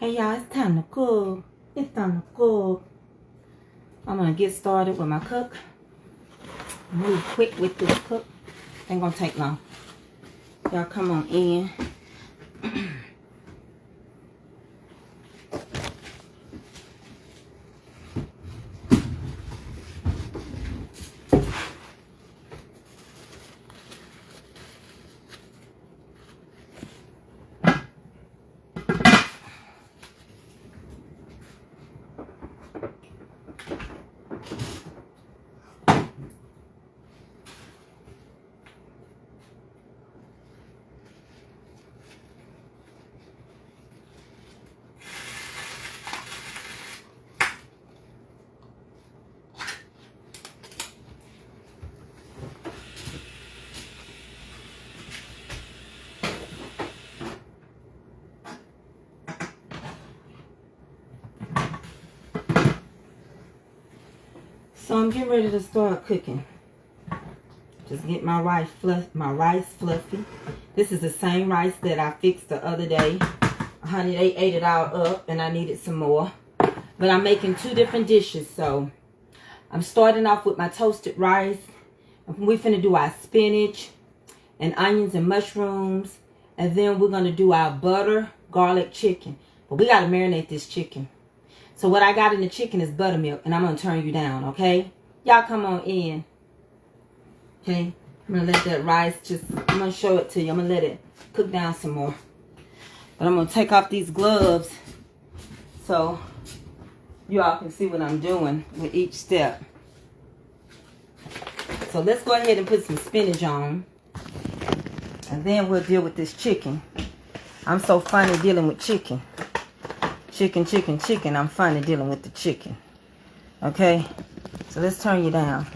Hey y'all, it's time to cook. It's time to cook. I'm gonna get started with my cook. Move quick with this cook. Ain't gonna take long. Y'all come on in. So I'm getting ready to start cooking. Just get my rice fluffy. This is the same rice that I fixed the other day. Honey, they ate it all up and I needed some more. But I'm making two different dishes. So I'm starting off with my toasted rice. We're finna do our spinach and onions and mushrooms. And then we're gonna do our butter garlic chicken. But we gotta marinate this chicken. So what I got in the chicken is buttermilk, and I'm going to turn you down, okay? Y'all come on in. Okay? I'm going to let that rice I'm going to show it to you. I'm going to let it cook down some more. But I'm going to take off these gloves so you all can see what I'm doing with each step. So let's go ahead and put some spinach on. And then we'll deal with this chicken. I'm so funny dealing with chicken. Chicken. I'm finally dealing with the chicken. Okay? So let's turn you down.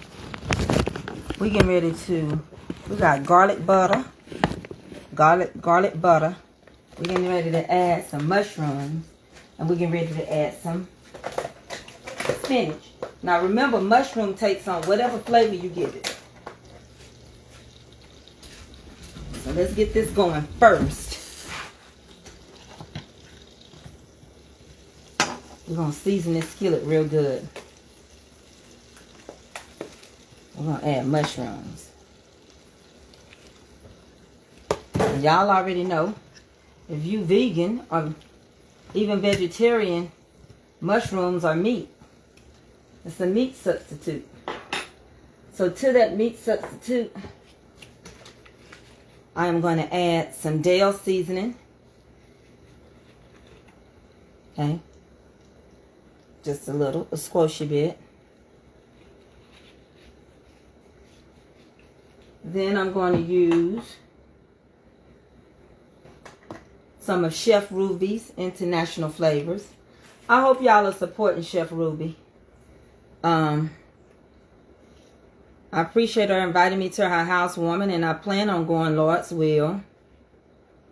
We getting ready to, we got garlic butter. Garlic butter. We're getting ready to add some mushrooms. And we're getting ready to add some spinach. Now remember, mushroom takes on whatever flavor you give it. So let's get this going first. We're going to season this skillet real good. We're going to add mushrooms. Y'all already know, if you vegan or even vegetarian, mushrooms are meat. It's a meat substitute. So to that meat substitute, I am going to add some Dale seasoning. Okay. Just a little, a squishy bit. Then I'm going to use some of Chef Ruby's International Flavors. I hope y'all are supporting Chef Ruby. I appreciate her inviting me to her housewarming, and I plan on going, Lord's will.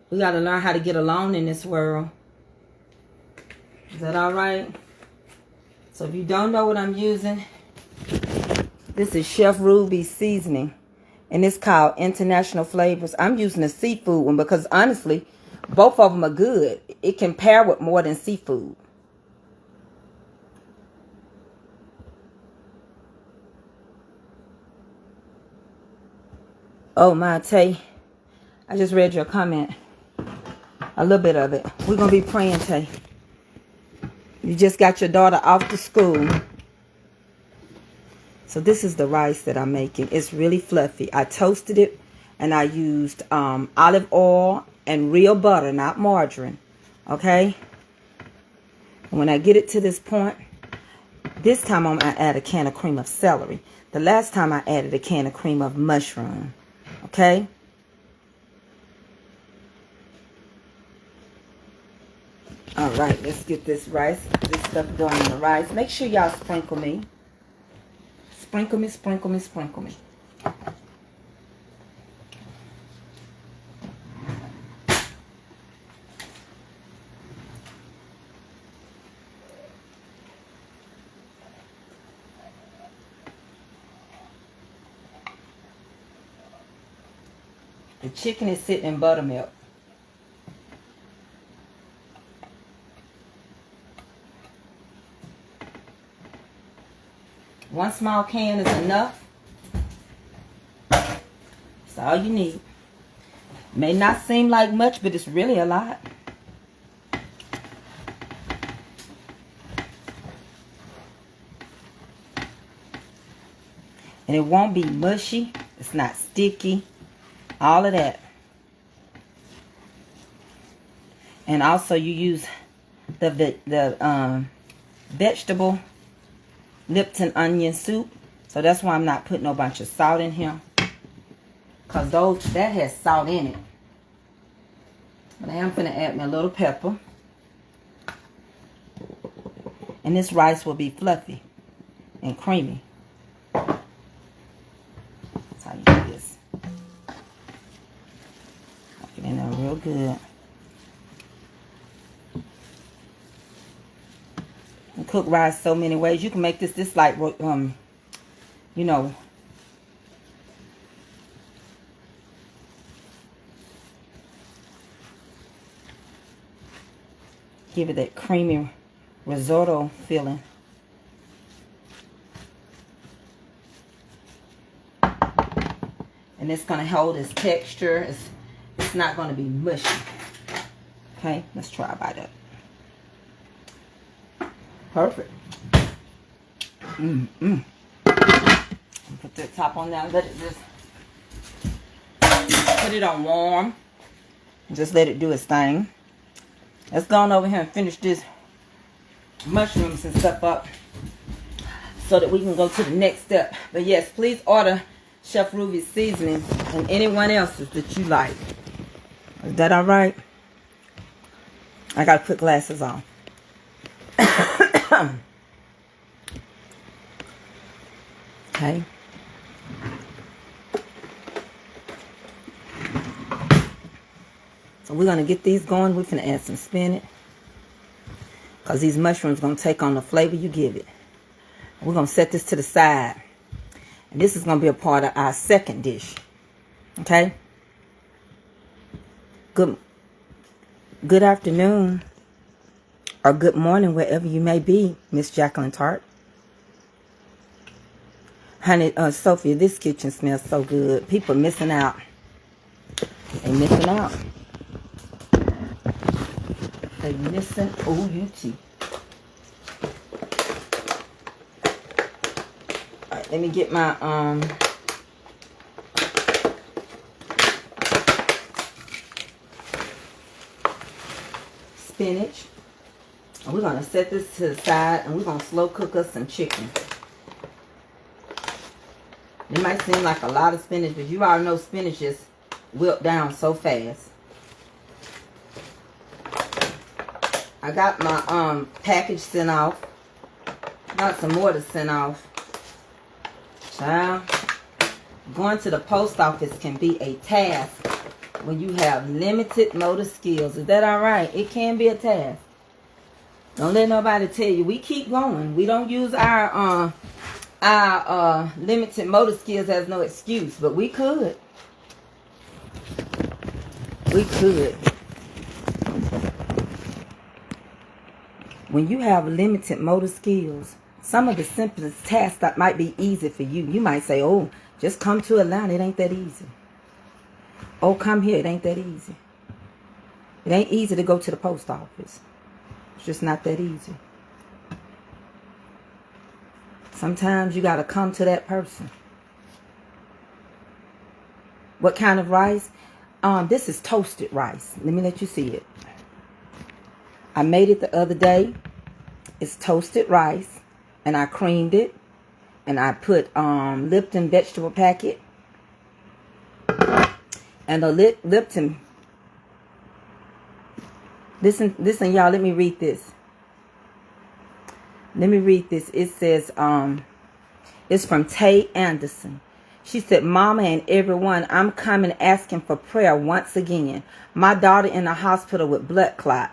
We got to learn how to get along in this world. Is that all right? So if you don't know what I'm using, this is Chef Ruby's seasoning. And it's called International Flavors. I'm using a seafood one because honestly, both of them are good. It can pair with more than seafood. Oh, my Tay. I just read your comment. A little bit of it. We're going to be praying, Tay. You just got your daughter off to school. So this is the rice that I'm making. It's really fluffy. I toasted it and I used olive oil and real butter, not margarine. Okay? And when I get it to this point, this time I'm going to add a can of cream of celery. The last time I added a can of cream of mushroom. Okay? All right, let's get this stuff going in the rice. Make sure y'all sprinkle me. Sprinkle me. The chicken is sitting in buttermilk. 1 small can is enough. That's all you need. May not seem like much, but it's really a lot. And it won't be mushy. It's not sticky. All of that. And also you use the vegetable Lipton onion soup. So that's why I'm not putting no bunch of salt in here. Because that has salt in it. But I am going to add me a little pepper. And this rice will be fluffy and creamy. That's how you do this. Get in there real good. You cook rice so many ways. You can make this like, you know, give it that creamy risotto feeling. And it's going to hold its texture. It's not going to be mushy. Okay, let's try a bite of it. Perfect. Put the top on now. Let it just put it on warm. Just let it do its thing. Let's go on over here and finish this mushrooms and stuff up so that we can go to the next step. But yes, please order Chef Ruby's seasonings and anyone else's that you like. Is that all right? I gotta put glasses on. Okay. So we're gonna get these going. We're gonna add some spinach, because these mushrooms gonna take on the flavor you give it. We're gonna set this to the side. And this is gonna be a part of our second dish. Okay? Good afternoon. Or good morning, wherever you may be, Miss Jacqueline Tart. Honey, Sophia, this kitchen smells so good. People missing out. They missing out. They missing O-U-T. Alright, let me get my spinach. And we're going to set this to the side, and we're going to slow cook us some chicken. It might seem like a lot of spinach, but you all know spinach just wilt down so fast. I got my package sent off. Got some more to send off. Child, going to the post office can be a task when you have limited motor skills. Is that all right? It can be a task. Don't let nobody tell you. We keep going. We don't use our limited motor skills as no excuse, but we could. We could. When you have limited motor skills, some of the simplest tasks that might be easy for you, you might say, oh, just come to Atlanta. It ain't that easy. Oh, come here. It ain't that easy. It ain't easy to go to the post office. It's just not that easy. Sometimes you got to come to that person. What kind of rice? This is toasted rice. Let me let you see it. I made it the other day. It's toasted rice. And I creamed it. And I put Lipton vegetable packet. And a Lipton. Listen, y'all. Let me read this. Let me read this. It says, it's from Tay Anderson. She said, Mama and everyone, I'm coming asking for prayer once again. My daughter in the hospital with blood clot.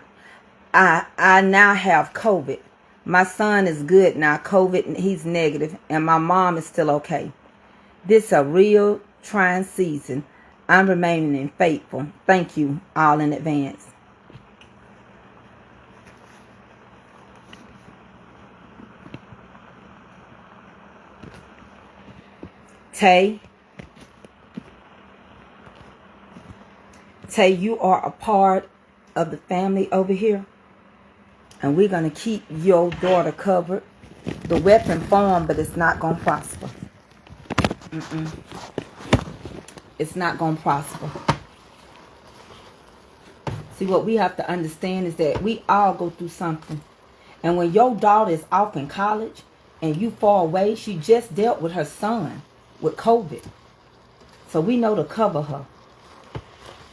I now have COVID. My son is good now. COVID, he's negative. And my mom is still okay. This is a real trying season. I'm remaining faithful. Thank you all in advance. Tay, you are a part of the family over here. And we're going to keep your daughter covered. The weapon formed, but it's not going to prosper. It's not going to prosper. See, what we have to understand is that we all go through something. And when your daughter is off in college and you far away, she just dealt with her son with COVID. So we know to cover her.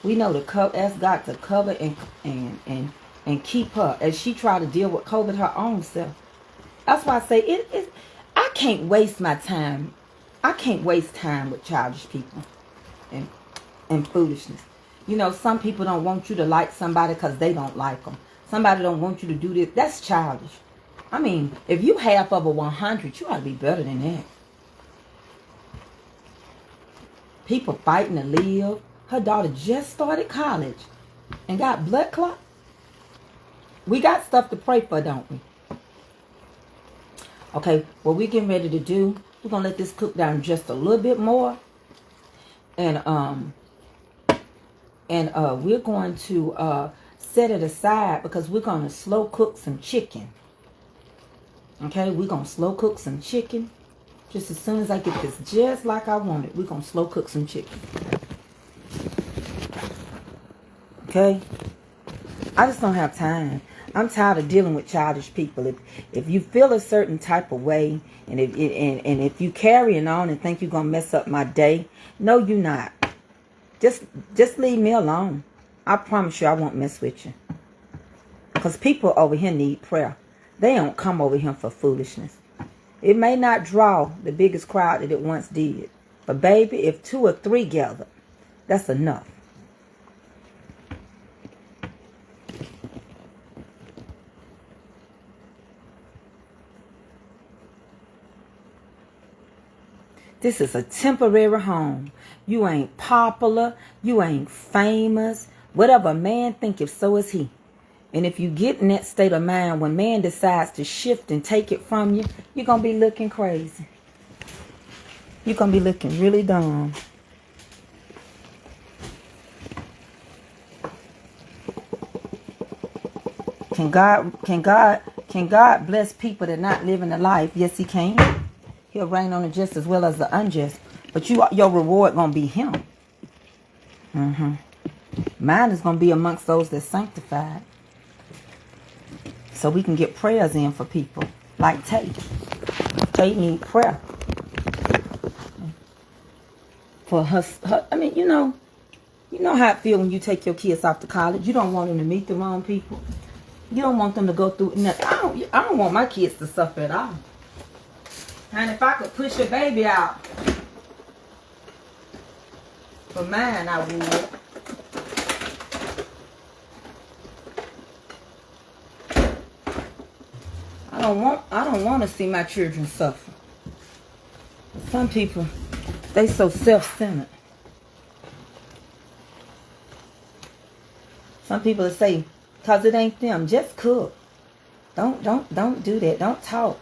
We know to ask God to cover and keep her as she try to deal with COVID her own self. That's why I say I can't waste my time. I can't waste time with childish people and foolishness. You know, some people don't want you to like somebody because they don't like them. Somebody don't want you to do this. That's childish. I mean, if you half of a 100, you ought to be better than that. People fighting to live. Her daughter just started college and got blood clot. We got stuff to pray for, don't we? Okay, what we're getting ready to do, we're going to let this cook down just a little bit more. And we're going to set it aside because we're going to slow cook some chicken. Okay, we're going to slow cook some chicken. Just as soon as I get this just like I want it, we're going to slow cook some chicken. Okay? I just don't have time. I'm tired of dealing with childish people. If you feel a certain type of way, and if you carrying on and think you're going to mess up my day, no, you're not. Just leave me alone. I promise you I won't mess with you. Because people over here need prayer. They don't come over here for foolishness. It may not draw the biggest crowd that it once did. But baby, if 2 or 3 gather, that's enough. This is a temporary home. You ain't popular. You ain't famous. Whatever a man think, if so is he. And if you get in that state of mind when man decides to shift and take it from you, you're going to be looking crazy. You're going to be looking really dumb. Can God bless people that not living a life? Yes, he can. He'll rain on the just as well as the unjust. But your reward going to be him. Mine is going to be amongst those that's sanctified. So we can get prayers in for people. Like Tay. Tay need prayer. For her, I mean, you know how it feels when you take your kids off to college. You don't want them to meet the wrong people. You don't want them to go through nothing. I don't want my kids to suffer at all. And if I could push a baby out for mine, I would. I don't want to see my children suffer. Some people, they so self-centered. Some people say, cause it ain't them, just cook. Don't do that. Don't talk.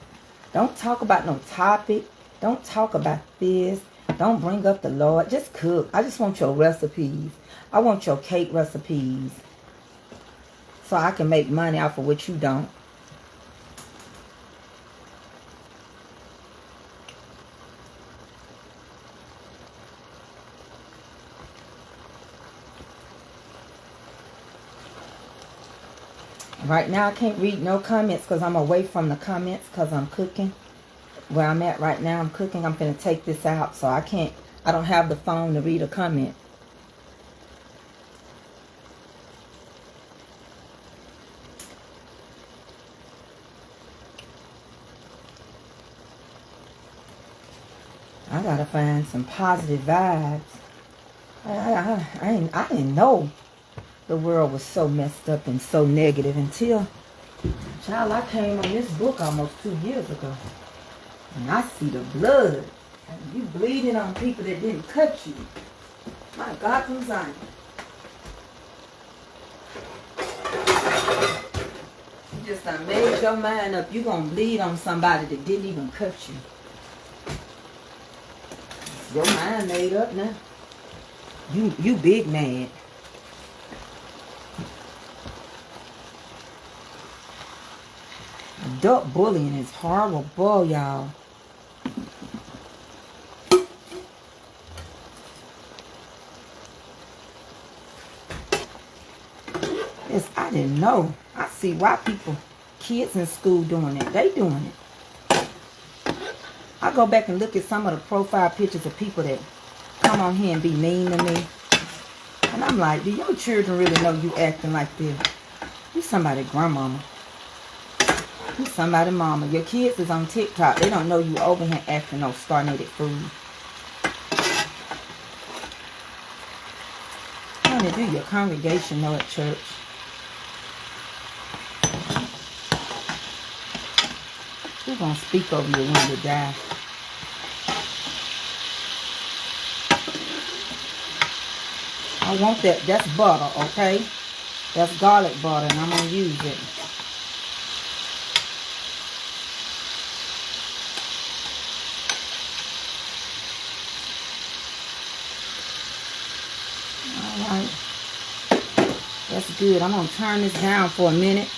Don't talk about no topic. Don't talk about this. Don't bring up the Lord. Just cook. I just want your recipes. I want your cake recipes. So I can make money off of what you don't. Right now I can't read no comments because I'm away from the comments because I'm cooking. Where I'm at right now, I'm cooking. I'm going to take this out so I don't have the phone to read a comment. I got to find some positive vibes. I didn't know the world was so messed up and so negative until, child, I came on this book almost 2 years ago. And I see the blood. And you bleeding on people that didn't cut you. My God from Zion. You just done made your mind up. You're going to bleed on somebody that didn't even cut you. Your mind made up now. You big mad. Adult bullying is horrible, y'all. Yes, I didn't know. I see why kids in school doing it. They doing it. I go back and look at some of the profile pictures of people that come on here and be mean to me. And I'm like, do your children really know you acting like this? You somebody grandmama. You somebody mama. Your kids is on TikTok. They don't know you over here acting no star-nated food. Honey, do your congregation know at church? Who's going to speak over you when you die? I want that. That's butter, okay? That's garlic butter, and I'm going to use it. Alright. That's good. I'm going to turn this down for a minute.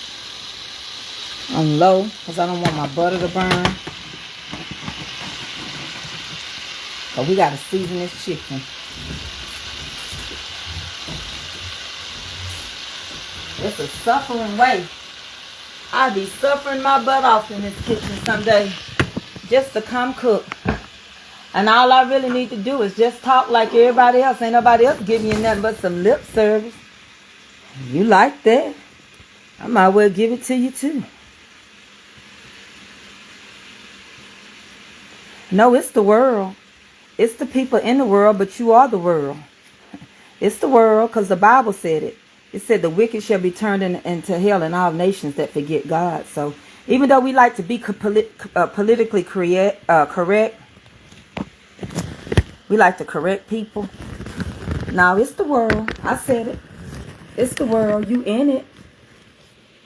On low, because I don't want my butter to burn. So we got to season this chicken. It's a suffering way. I'll be suffering my butt off in this kitchen someday just to come cook. And all I really need to do is just talk like everybody else. Ain't nobody else giving you nothing but some lip service. You like that? I might well give it to you too. No, it's the world. It's the people in the world, but you are the world. It's the world because the Bible said it. It said the wicked shall be turned into hell in all nations that forget God. So even though we like to be politically correct, we like to correct people. Now it's the world. I said it. It's the world. You in it.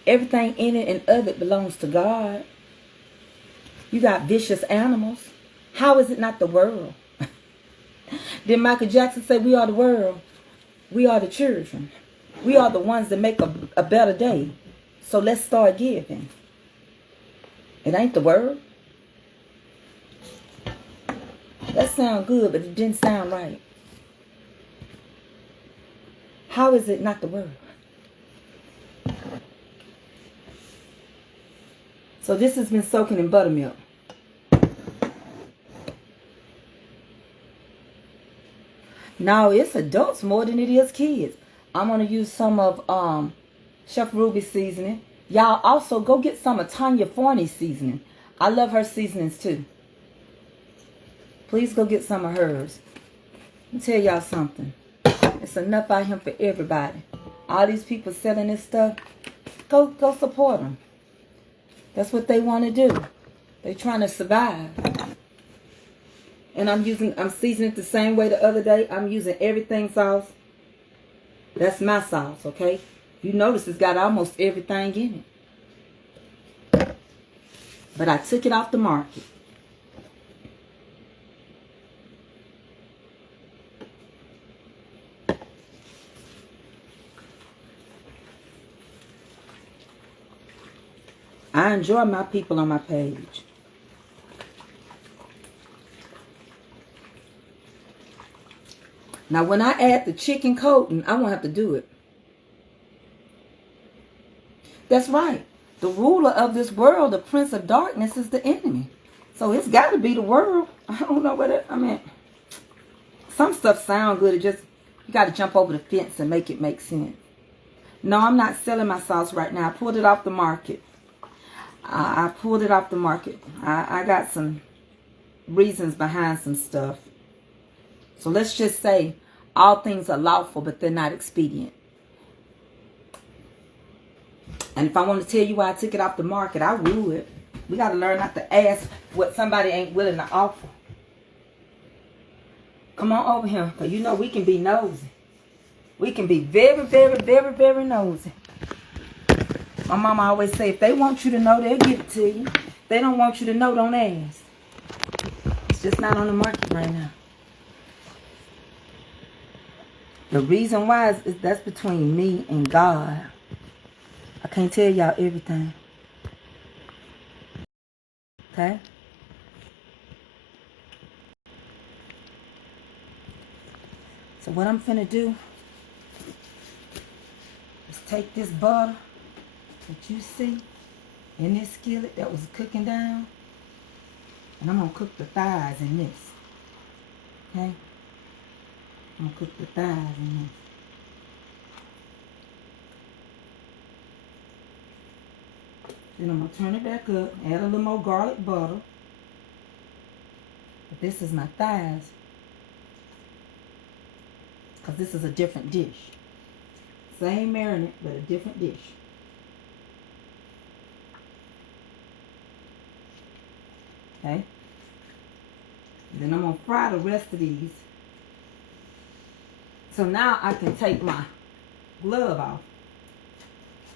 Everything in it and of it belongs to God. You got vicious animals. How is it not the world? Did Michael Jackson say we are the world? We are the children. We are the ones that make a better day. So let's start giving. It ain't the world. That sounds good, but it didn't sound right. How is it not the world? So this has been soaking in buttermilk. Now it's adults more than it is kids. I'm going to use some of Chef Ruby's seasoning. Y'all also go get some of Tanya Forney's seasoning. I love her seasonings too. Please go get some of hers. Let me tell y'all something. It's enough out here for everybody. All these people selling this stuff, go support them. That's what they want to do. They trying to survive. And I'm seasoning it the same way the other day. I'm using everything sauce. That's my sauce, okay? You notice it's got almost everything in it. But I took it off the market. I enjoy my people on my page. Now, when I add the chicken coating, I won't have to do it. That's right. The ruler of this world, the prince of darkness, is the enemy. So it's got to be the world. I don't know what it, I mean, some stuff sound good. It just, you got to jump over the fence and make it make sense. No, I'm not selling my sauce right now. I pulled it off the market. I pulled it off the market. I got some reasons behind some stuff. So let's just say all things are lawful, but they're not expedient. And if I want to tell you why I took it off the market, I would. We got to learn not to ask what somebody ain't willing to offer. Come on over here, because you know we can be nosy. We can be very, very, very, very nosy. My mama always say, if they want you to know, they'll give it to you. If they don't want you to know, don't ask. It's just not on the market right now. The reason why is that's between me and God. I can't tell y'all everything. Okay? So what I'm finna do is take this butter that you see in this skillet that was cooking down, and I'm gonna cook the thighs in this. Okay? I'm gonna cook the thighs in this. Then I'm gonna turn it back up, add a little more garlic butter. But this is my thighs, because this is a different dish. Same marinade, but a different dish. Okay? Then I'm going to fry the rest of these. So now I can take my glove off.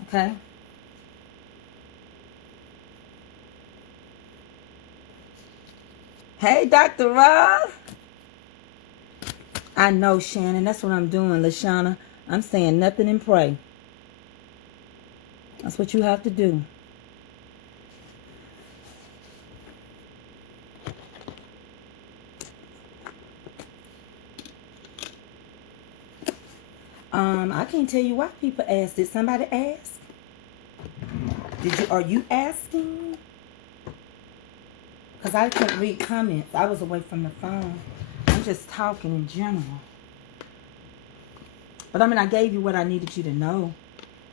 Okay? Hey, Dr. Ross. I know, Shannon. That's what I'm doing, LaShawna. I'm saying nothing and pray. That's what you have to do. I can't tell you why people ask. Did somebody ask? Are you asking? Because I couldn't read comments. I was away from the phone. I'm just talking in general. But I mean, I gave you what I needed you to know.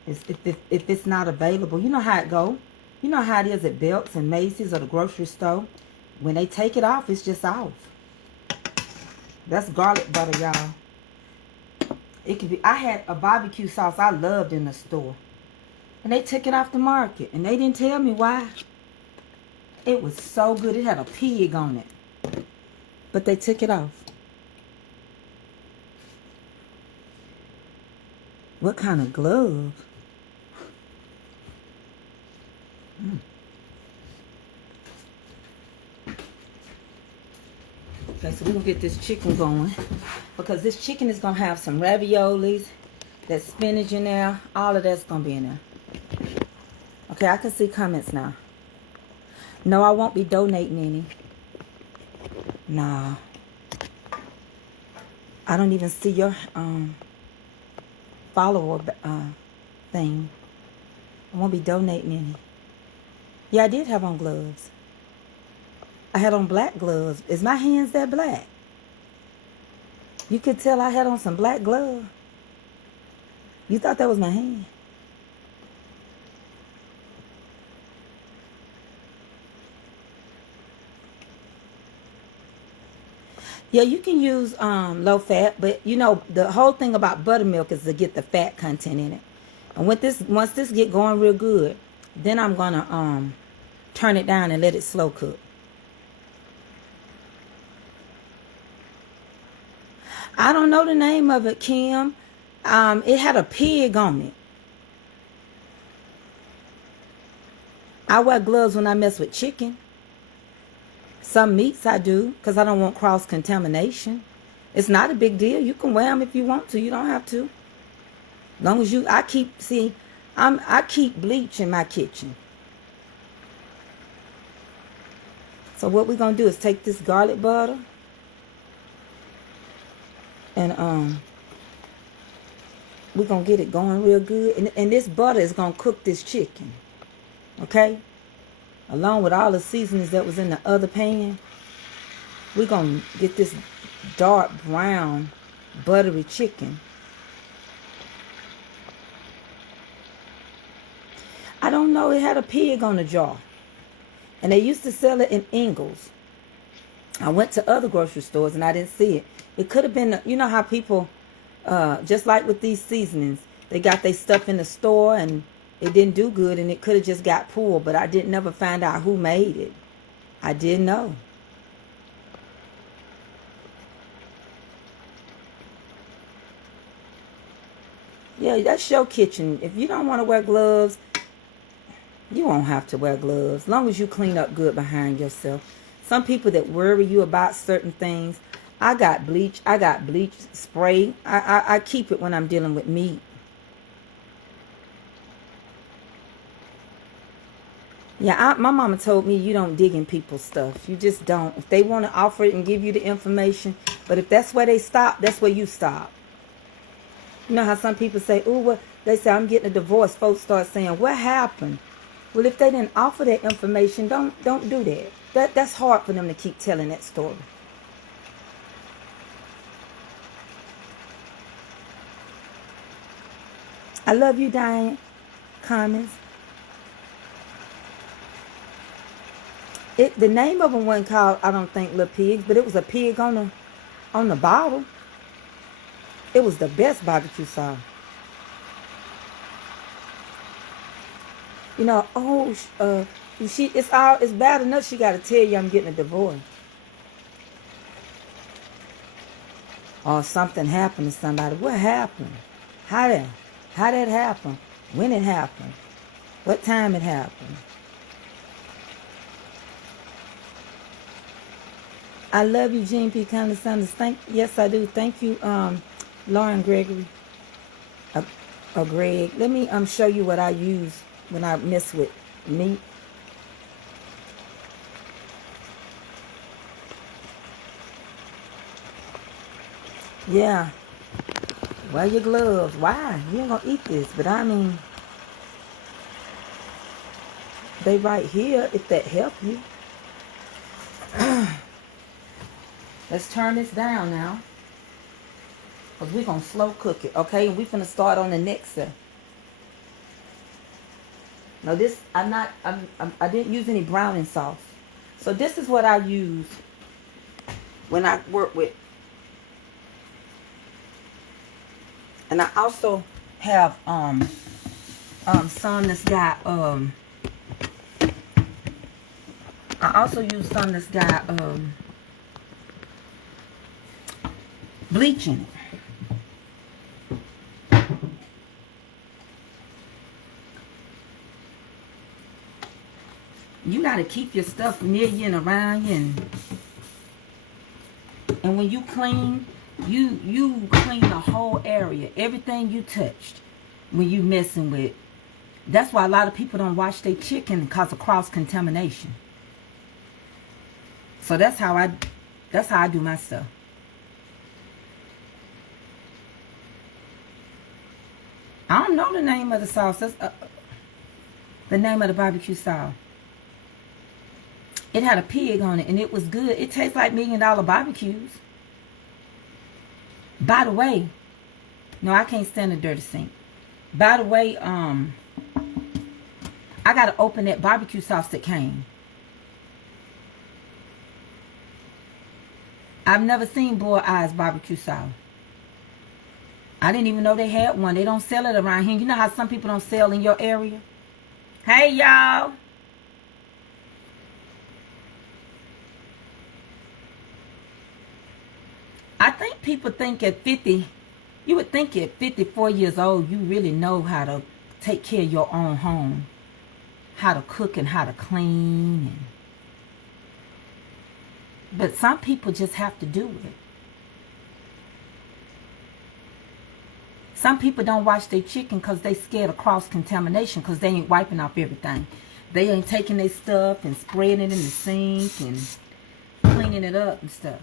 If it's not available, you know how it go. You know how it is at Belk's and Macy's or the grocery store. When they take it off, it's just off. That's garlic butter, y'all. It could be. I had a barbecue sauce I loved in the store, and they took it off the market, and they didn't tell me why. It was so good. It had a pig on it, but they took it off. What kind of glove? Okay, so we're going to get this chicken going, because this chicken is going to have some raviolis, that spinach in there. All of that's going to be in there. Okay, I can see comments now. No, I won't be donating any. Nah. I don't even see your follower thing. I won't be donating any. Yeah, I did have on gloves. I had on black gloves. Is my hands that black? You could tell I had on some black gloves. You thought that was my hand? Yeah, you can use low fat, but you know the whole thing about buttermilk is to get the fat content in it. And with this, once this get going real good, then I'm gonna turn it down and let it slow cook. I don't know the name of it, Kim. It had a pig on it. I wear gloves when I mess with chicken. Some meats I do, because I don't want cross-contamination. It's not a big deal. You can wear them if you want to. You don't have to. As long as you, I keep bleach in my kitchen. So what we're going to do is take this garlic butter. And we're going to get it going real good. And this butter is going to cook this chicken. Okay? Along with all the seasonings that was in the other pan. We're going to get this dark brown buttery chicken. I don't know. It had a pig on the jar. And they used to sell it in Ingles. I went to other grocery stores and I didn't see it. It could have been, you know how people, just like with these seasonings, they got their stuff in the store and it didn't do good and it could have just got pulled. But I didn't never find out who made it. I didn't know. Yeah, that's your kitchen. If you don't want to wear gloves, you won't have to wear gloves. As long as you clean up good behind yourself. Some people that worry you about certain things, I got bleach. I got bleach spray. I keep it when I'm dealing with meat. Yeah, my mama told me you don't dig in people's stuff. You just don't. If they want to offer it and give you the information, but if that's where they stop, that's where you stop. You know how some people say, "Oh, well," they say, "I'm getting a divorce." Folks start saying, "What happened?" Well, if they didn't offer that information, don't do that. That's hard for them to keep telling that story. I love you, Diane Cummins. The name of them wasn't called, I don't think, Little Pigs, but it was a pig on the bottle. It was the best barbecue sauce. You know, it's bad enough she got to tell you I'm getting a divorce. Or something happened to somebody. What happened? How that happen? When it happened? What time it happened? I love you, Jean P. Conley Sanders. Yes, I do. Thank you, Lauren Gregory. Greg. Let me show you what I use when I mess with meat. Yeah. Wear your gloves. Why? You ain't gonna eat this, but I mean, they right here if that help you. Let's turn this down now. Because we're going to slow cook it, okay? And we're going to start on the next set. Now this, I didn't use any browning sauce. So this is what I use when I work with. And I also have some that's got I also use some that's got bleach in it. You got to keep your stuff near you and around you. And when you clean, you clean the whole area. Everything you touched when you messing with. That's why a lot of people don't wash their chicken because of cross-contamination. So that's how I do my stuff. I don't know the name of the sauce. That's the name of the barbecue sauce. It had a pig on it, and it was good. It tastes like $1 Million barbecues. By the way, no, I can't stand a dirty sink. By the way, I gotta open that barbecue sauce that came. I've never seen Boy Eyes barbecue sauce. I didn't even know they had one. They don't sell it around here. You know how some people don't sell in your area? Hey, y'all. I think people think at 50, you would think at 54 years old, you really know how to take care of your own home. How to cook and how to clean. But some people just have to do it. Some people don't wash their chicken because they scared of cross-contamination because they ain't wiping off everything. They ain't taking their stuff and spraying it in the sink and cleaning it up and stuff.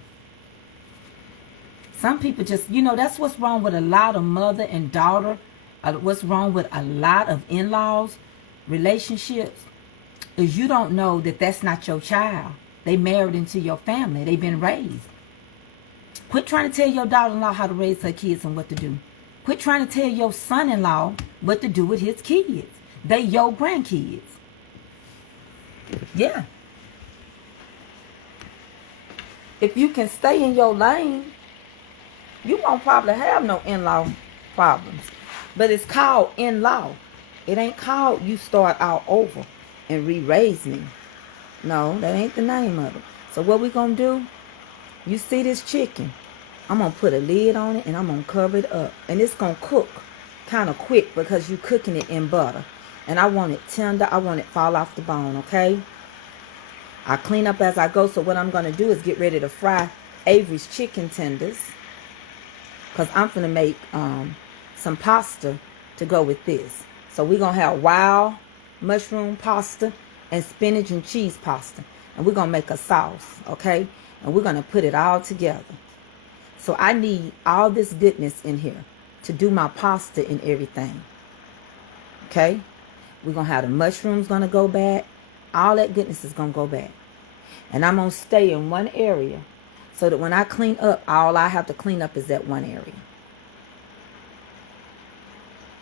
Some people just, you know, that's what's wrong with a lot of mother and daughter. What's wrong with a lot of in-laws relationships is you don't know that that's not your child. They married into your family. They've been raised. Quit trying to tell your daughter-in-law how to raise her kids and what to do. Quit trying to tell your son-in-law what to do with his kids. They your grandkids. Yeah. If you can stay in your lane, you won't probably have no in-law problems. But it's called in-law. It ain't called you start out over and re-raise me. No, that ain't the name of it. So what we gonna do? You see this chicken? I'm gonna put a lid on it and I'm gonna cover it up. And it's gonna cook kind of quick because you cooking it in butter. And I want it tender. I want it fall off the bone, okay? I clean up as I go. So what I'm gonna do is get ready to fry Avery's chicken tenders, because I'm going to make some pasta to go with this. So we're going to have wild mushroom pasta and spinach and cheese pasta. And we're going to make a sauce, okay? And we're going to put it all together. So I need all this goodness in here to do my pasta and everything. Okay? We're going to have the mushrooms going to go back. All that goodness is going to go back. And I'm going to stay in one area so that when I clean up, all I have to clean up is that one area.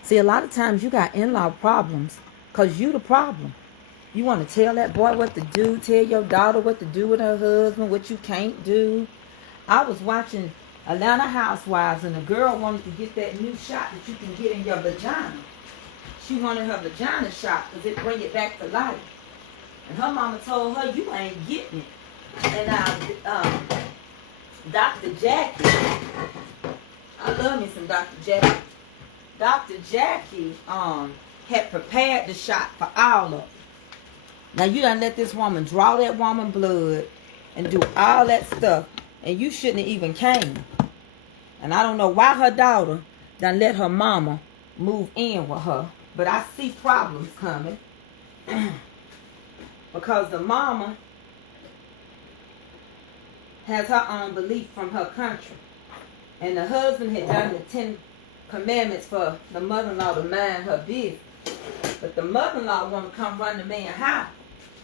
See, a lot of times you got in-law problems because you the problem. You want to tell that boy what to do, tell your daughter what to do with her husband, what you can't do. I was watching Atlanta Housewives, and the girl wanted to get that new shot that you can get in your vagina. She wanted her vagina shot because it bring it back to life. And her mama told her, you ain't getting it. And Dr. Jackie, I love me some Dr. Jackie. Dr. Jackie had prepared the shot for all of them. Now you done let this woman draw that woman blood and do all that stuff, and you shouldn't have even came. And I don't know why her daughter done let her mama move in with her, but I see problems coming because the mama has her own belief from her country, and the husband had done the 10 commandments for the mother-in-law to mind her business, but the mother-in-law want to come run the man's house.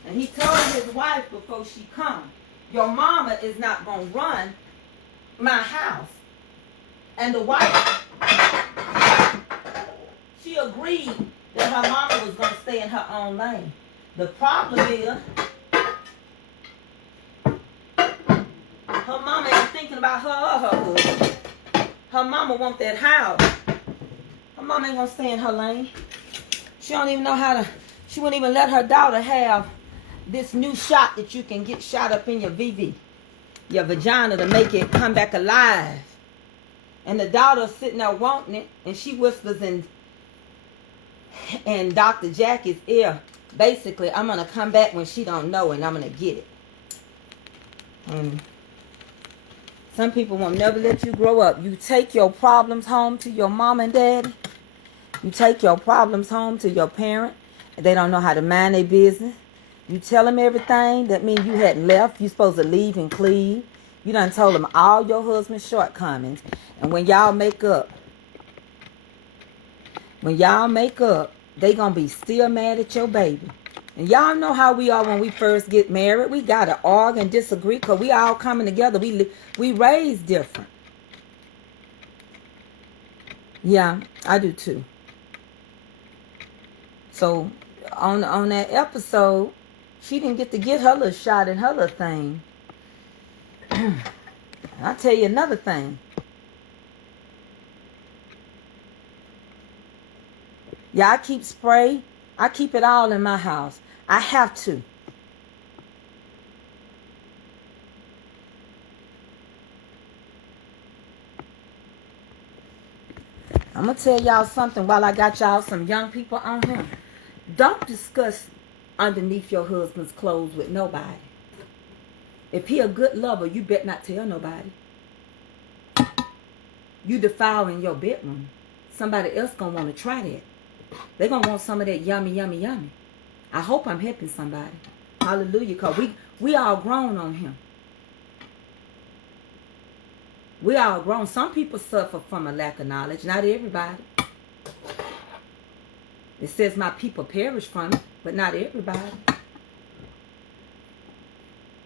And he told his wife before she come, your mama is not going to run my house. And the wife, she agreed that her mama was going to stay in her own lane. The problem is, her mama ain't thinking about her or her husband. Her mama want that house. Her mama ain't going to stay in her lane. She don't even know how to, she wouldn't even let her daughter have this new shot that you can get shot up in your VV, your vagina, to make it come back alive. And the daughter sitting there wanting it, and she whispers in Dr. Jackie's ear, basically, I'm going to come back when she don't know, and I'm going to get it. And some people won't never let you grow up. You take your problems home to your mom and daddy. You take your problems home to your parent, and they don't know how to mind their business. You tell them everything. That means you hadn't left. You supposed to leave and cleave. You done told them all your husband's shortcomings. And when y'all make up, they gonna be still mad at your baby. And y'all know how we are when we first get married. We gotta argue and disagree because we all coming together. We raised different. Yeah, I do too. So on that episode, she didn't get her little shot and her little thing. I'll tell you another thing. Yeah, I keep spray. I keep it all in my house. I have to. I'm going to tell y'all something while I got y'all some young people on here. Don't discuss underneath your husband's clothes with nobody. If he a good lover, you better not tell nobody. You defiling your bedroom. Somebody else going to want to try that. They're going to want some of that yummy, yummy, yummy. I hope I'm helping somebody. Hallelujah. Because we all grown on him. We all grown. Some people suffer from a lack of knowledge. Not everybody. It says my people perish from it. But not everybody.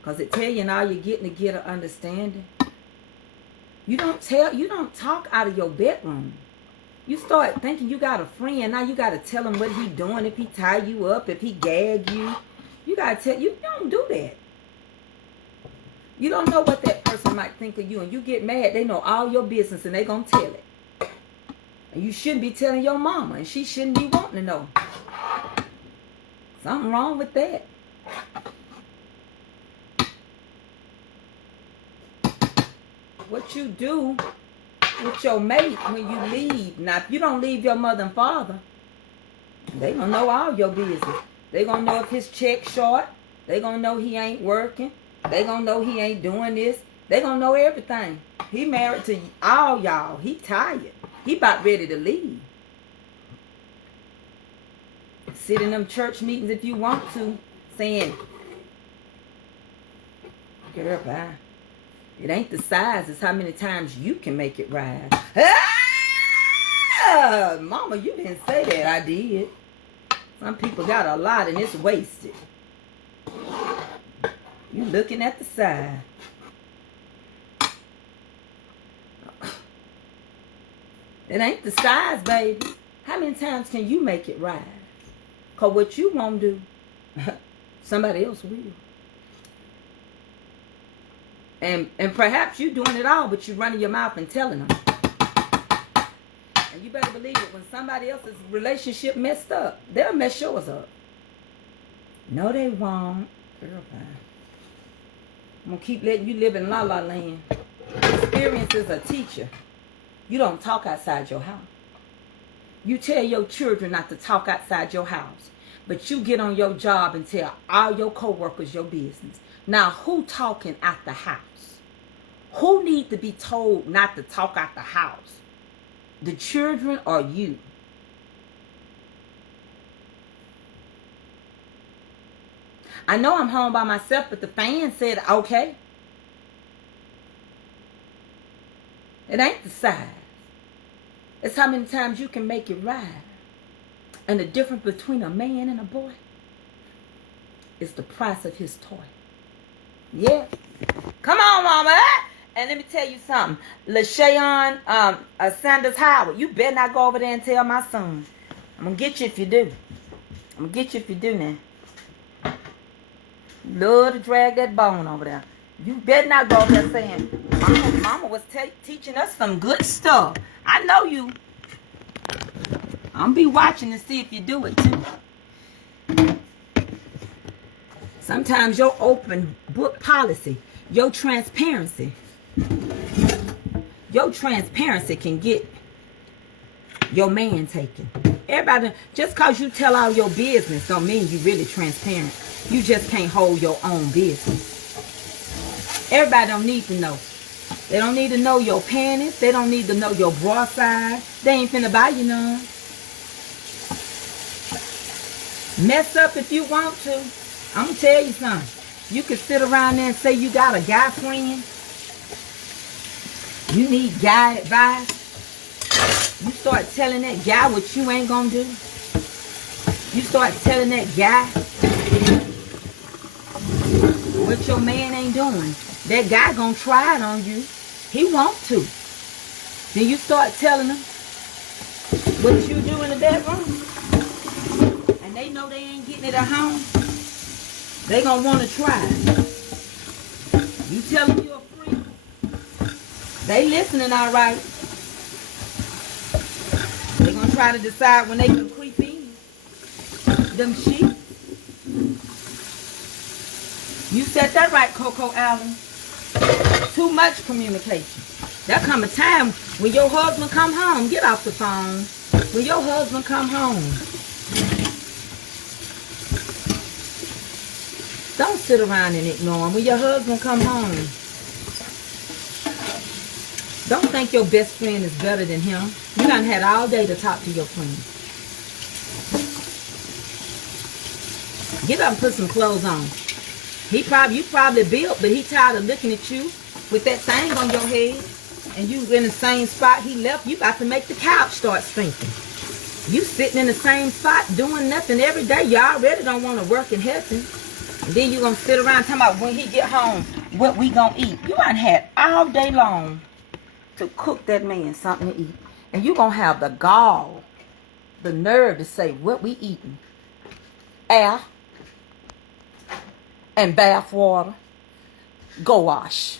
Because it tell you now you're getting to get an understanding. You don't talk out of your bedroom. You start thinking you got a friend. Now you got to tell him what he doing. If he tie you up, if he gag you. You got to tell, you don't do that. You don't know what that person might think of you. And you get mad. They know all your business and they going to tell it. And you shouldn't be telling your mama. And she shouldn't be wanting to know. Something wrong with that. What you do with your mate when you leave. Now, if you don't leave your mother and father, they going to know all your business. They going to know if his check short. They going to know he ain't working. They going to know he ain't doing this. They gonna know everything. He married to all y'all. He tired. He about ready to leave. Sit in them church meetings if you want to, saying, girl, bye. It ain't the size, it's how many times you can make it rise. Ah, mama, you didn't say that. I did. Some people got a lot and it's wasted. You looking at the side. It ain't the size, baby. How many times can you make it rise? Because what you won't do, somebody else will. And perhaps you doing it all, but you running your mouth and telling them. And you better believe it. When somebody else's relationship messed up, they'll mess yours up. No, they won't. Girl, fine. I'm going to keep letting you live in la-la land. Experience is a teacher. You don't talk outside your house. You tell your children not to talk outside your house. But you get on your job and tell all your co-workers your business. Now, who talking out the house? Who need to be told not to talk out the house? The children or you? I know I'm home by myself, but the fan said, okay. It ain't the size. It's how many times you can make it right. And the difference between a man and a boy is the price of his toy. Yeah. Come on, mama. And let me tell you something. LaShayon Sanders Howard, you better not go over there and tell my son. I'm going to get you if you do. I'm going to get you if you do now. Love to drag that bone over there. You better not go over there saying, Mama was teaching us some good stuff. I know you. I'm be watching to see if you do it too. Sometimes your open book policy, your transparency can get your man taken. Everybody, just because you tell all your business don't mean you really transparent. You just can't hold your own business. Everybody don't need to know. They don't need to know your panties. They don't need to know your bra size. They ain't finna buy you none. Mess up if you want to. I'm going to tell you something. You can sit around there and say you got a guy friend. You need guy advice. You start telling that guy what you ain't going to do. You start telling that guy what your man ain't doing. That guy going to try it on you. He want to. Then you start telling him what you do in the bedroom. And they know they ain't getting it at home. They gonna want to try. You tell them you're a freak. They listening all right. They gonna try to decide when they can creep in. Them sheep. You said that right, Coco Allen. Too much communication. There come a time when your husband come home. Get off the phone. When your husband come home. Don't sit around and ignore him. When your husband come home, don't think your best friend is better than him. You done had all day to talk to your friend. Get up and put some clothes on. You probably built, but he tired of looking at you with that thing on your head. And you in the same spot he left. You about to make the couch start stinking. You sitting in the same spot doing nothing every day. You already don't want to work and help him. And then you going to sit around talking about when he get home, what we going to eat. You done had all day long to cook that man something to eat. And you going to have the gall, the nerve to say what we eating. Air and bath water. Go wash.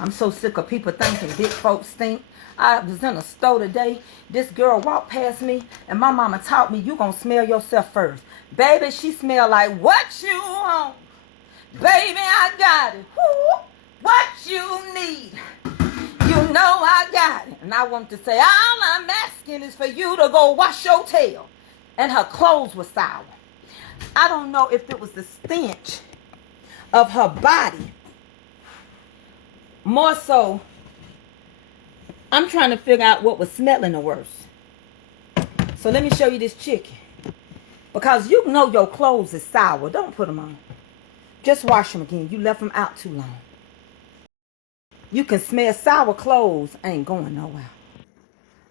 I'm so sick of people thinking big folks stink. I was in a store today. This girl walked past me, and my mama taught me you gonna smell yourself first. Baby, she smelled like what you want. Baby, I got it. Woo, what you need. You know I got it. And I want to say, all I'm asking is for you to go wash your tail. And her clothes were sour. I don't know if it was the stench of her body More so, I'm trying to figure out what was smelling the worst. So let me show you this chicken. Because you know your clothes is sour. Don't put them on. Just wash them again. You left them out too long. You can smell sour clothes ain't going nowhere.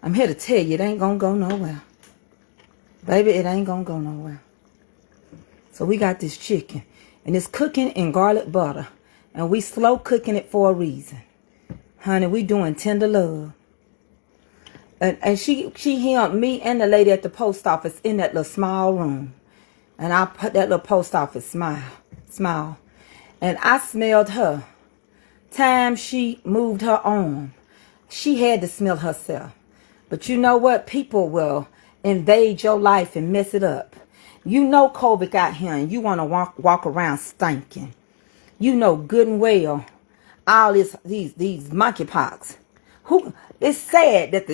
I'm here to tell you it ain't gonna go nowhere. Baby, it ain't gonna go nowhere. So we got this chicken. And it's cooking in garlic butter. And we slow cooking it for a reason. Honey, we doing tender love. And she held me and the lady at the post office in that little small room. And I put that little post office smile. And I smelled her. Time she moved her arm, she had to smell herself. But you know what? People will invade your life and mess it up. You know COVID got here and you want to walk around stinking. You know good and well all these monkeypox. It's sad that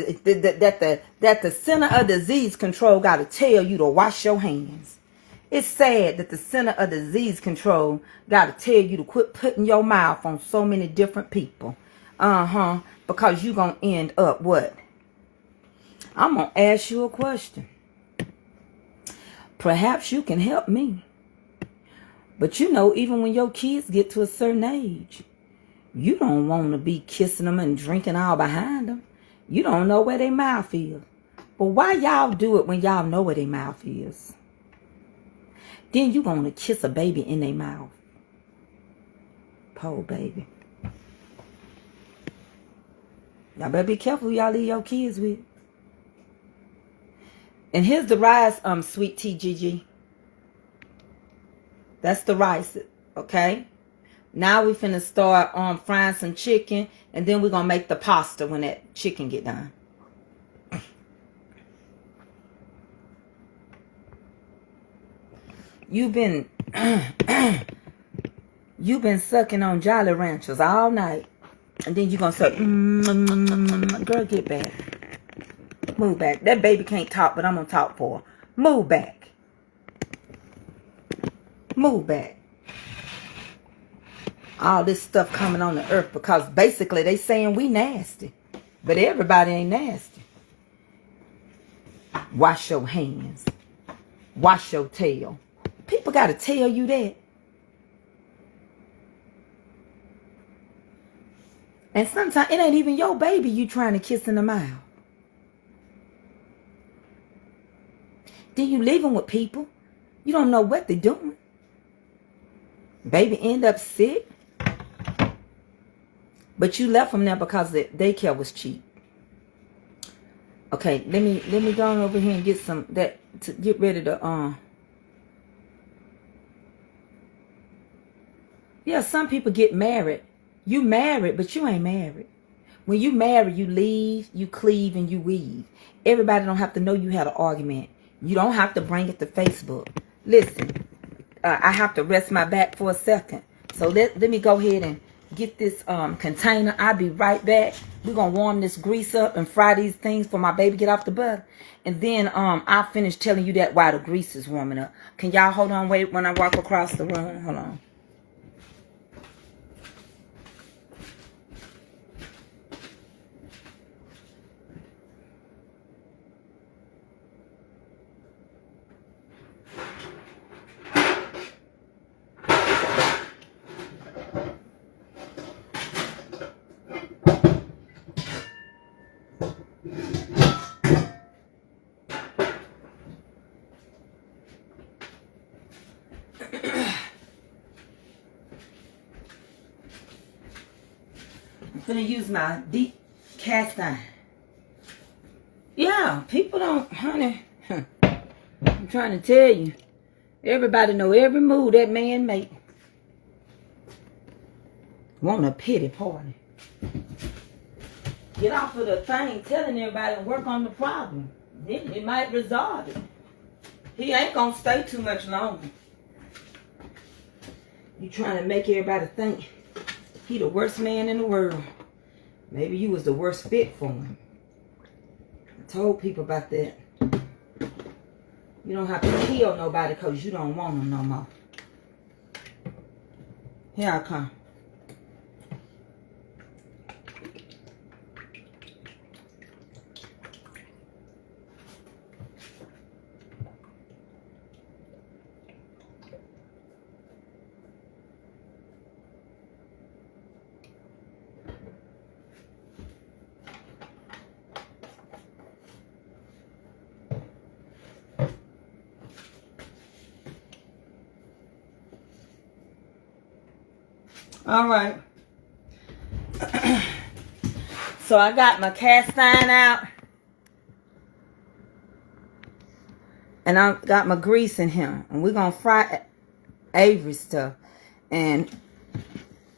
the Center of Disease Control got to tell you to wash your hands. It's sad that the Center of Disease Control got to tell you to quit putting your mouth on so many different people. Because you're going to end up what? I'm going to ask you a question. Perhaps you can help me. But you know, even when your kids get to a certain age, you don't want to be kissing them and drinking all behind them. You don't know where their mouth is. But why y'all do it when y'all know where their mouth is? Then you going to kiss a baby in their mouth. Poor baby. Y'all better be careful who y'all leave your kids with. And here's the rice, sweet TGG. That's the rice, okay? Now we finna start frying some chicken, and then we're gonna make the pasta when that chicken get done. You've been sucking on Jolly Ranchers all night, and then you're gonna say, girl, get back. Move back. That baby can't talk, but I'm gonna talk for her. Move back. Move back. All this stuff coming on the earth because basically they saying we nasty. But everybody ain't nasty. Wash your hands. Wash your tail. People got to tell you that. And sometimes it ain't even your baby you trying to kiss in the mouth. Then you living with people. You don't know what they're doing. Baby end up sick. But you left them there because the daycare was cheap. Okay, let me go on over here and get some that to get ready to yeah, some people get married. You married, but you ain't married. When you marry, you leave, you cleave, and you weave. Everybody don't have to know you had an argument. You don't have to bring it to Facebook. Listen, I have to rest my back for a second. So let me go ahead and get this container. I'll be right back. We're going to warm this grease up and fry these things for my baby get off the bus. And then I'll finish telling you that while the grease is warming up. Can y'all hold on, wait when I walk across the room? Hold on. I'm gonna use my deep cast iron. Yeah, people don't, honey. I'm trying to tell you. Everybody know every move that man make. Want a pity party. Get off of the thing telling everybody and work on the problem. Then it might resolve it. He ain't gonna stay too much longer. You trying to make everybody think he the worst man in the world. Maybe you was the worst fit for him. I told people about that. You don't have to kill nobody because you don't want them no more. Here I come. All right. So I got my cast iron out. And I got my grease in here. And we're going to fry Avery stuff. And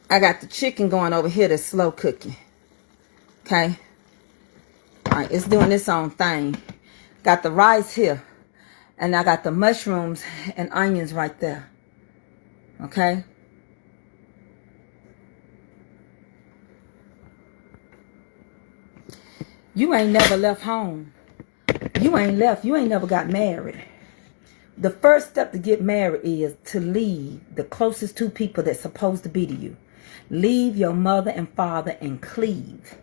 I got the chicken going over here that's slow cooking. Okay. All right. It's doing its own thing. Got the rice here. And I got the mushrooms and onions right there. Okay. You ain't never left home. You ain't never got married. The first step to get married is to leave the closest two people that's supposed to be to you. Leave your mother and father and cleave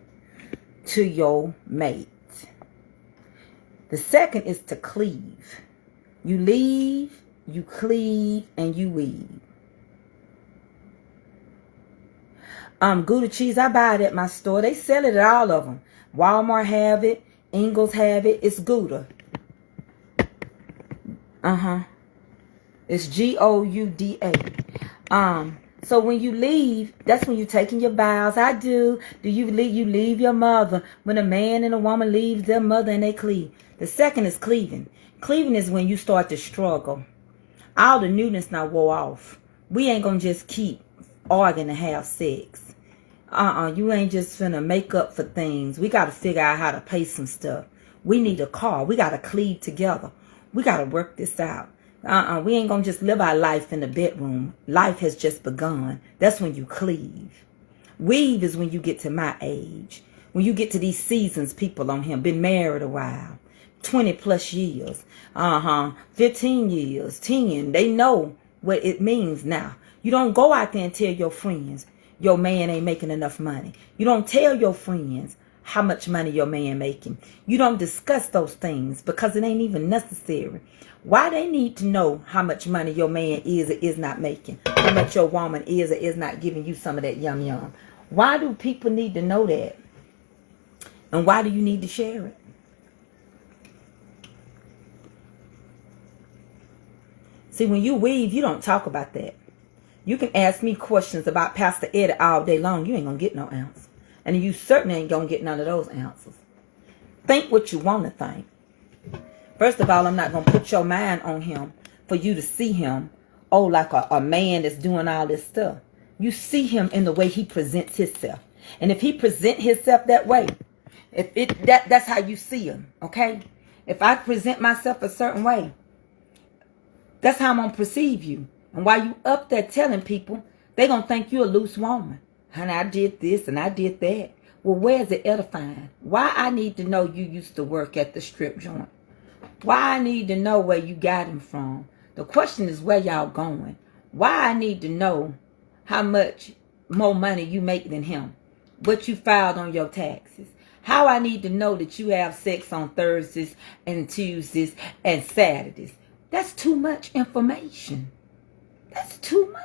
to your mate. The second is to cleave. You leave, you cleave, and you weave. Gouda cheese, I buy it at my store. They sell it at all of them. Walmart have it. Ingles have it. It's Gouda. It's Gouda. So when you leave, that's when you're taking your vows. Do you leave? You leave your mother. When a man and a woman leaves their mother and they cleave. The second is cleaving. Cleaving is when you start to struggle. All the newness now wore off. We ain't gonna just keep arguing to have sex. You ain't just finna make up for things. We gotta figure out how to pay some stuff. We need a car. We gotta cleave together. We gotta work this out. We ain't gonna just live our life in the bedroom. Life has just begun. That's when you cleave. Weave is when you get to my age. When you get to these seasons, people on here, been married a while. 20 plus years. 15 years. 10. They know what it means now. You don't go out there and tell your friends your man ain't making enough money. You don't tell your friends how much money your man making. You don't discuss those things because it ain't even necessary. Why they need to know how much money your man is or is not making? How much your woman is or is not giving you some of that yum yum? Why do people need to know that? And why do you need to share it? See, when you weave, you don't talk about that. You can ask me questions about Pastor Eddie all day long. You ain't going to get no answer. And you certainly ain't going to get none of those answers. Think what you want to think. First of all, I'm not going to put your mind on him for you to see him, like a man that's doing all this stuff. You see him in the way he presents himself. And if he present himself that way, that's how you see him, okay? If I present myself a certain way, that's how I'm going to perceive you. And while you up there telling people, they going to think you're a loose woman. Honey, I did this and I did that. Well, where's it edifying? Why I need to know you used to work at the strip joint? Why I need to know where you got him from? The question is where y'all going? Why I need to know how much more money you make than him? What you filed on your taxes? How I need to know that you have sex on Thursdays and Tuesdays and Saturdays? That's too much information. That's too much.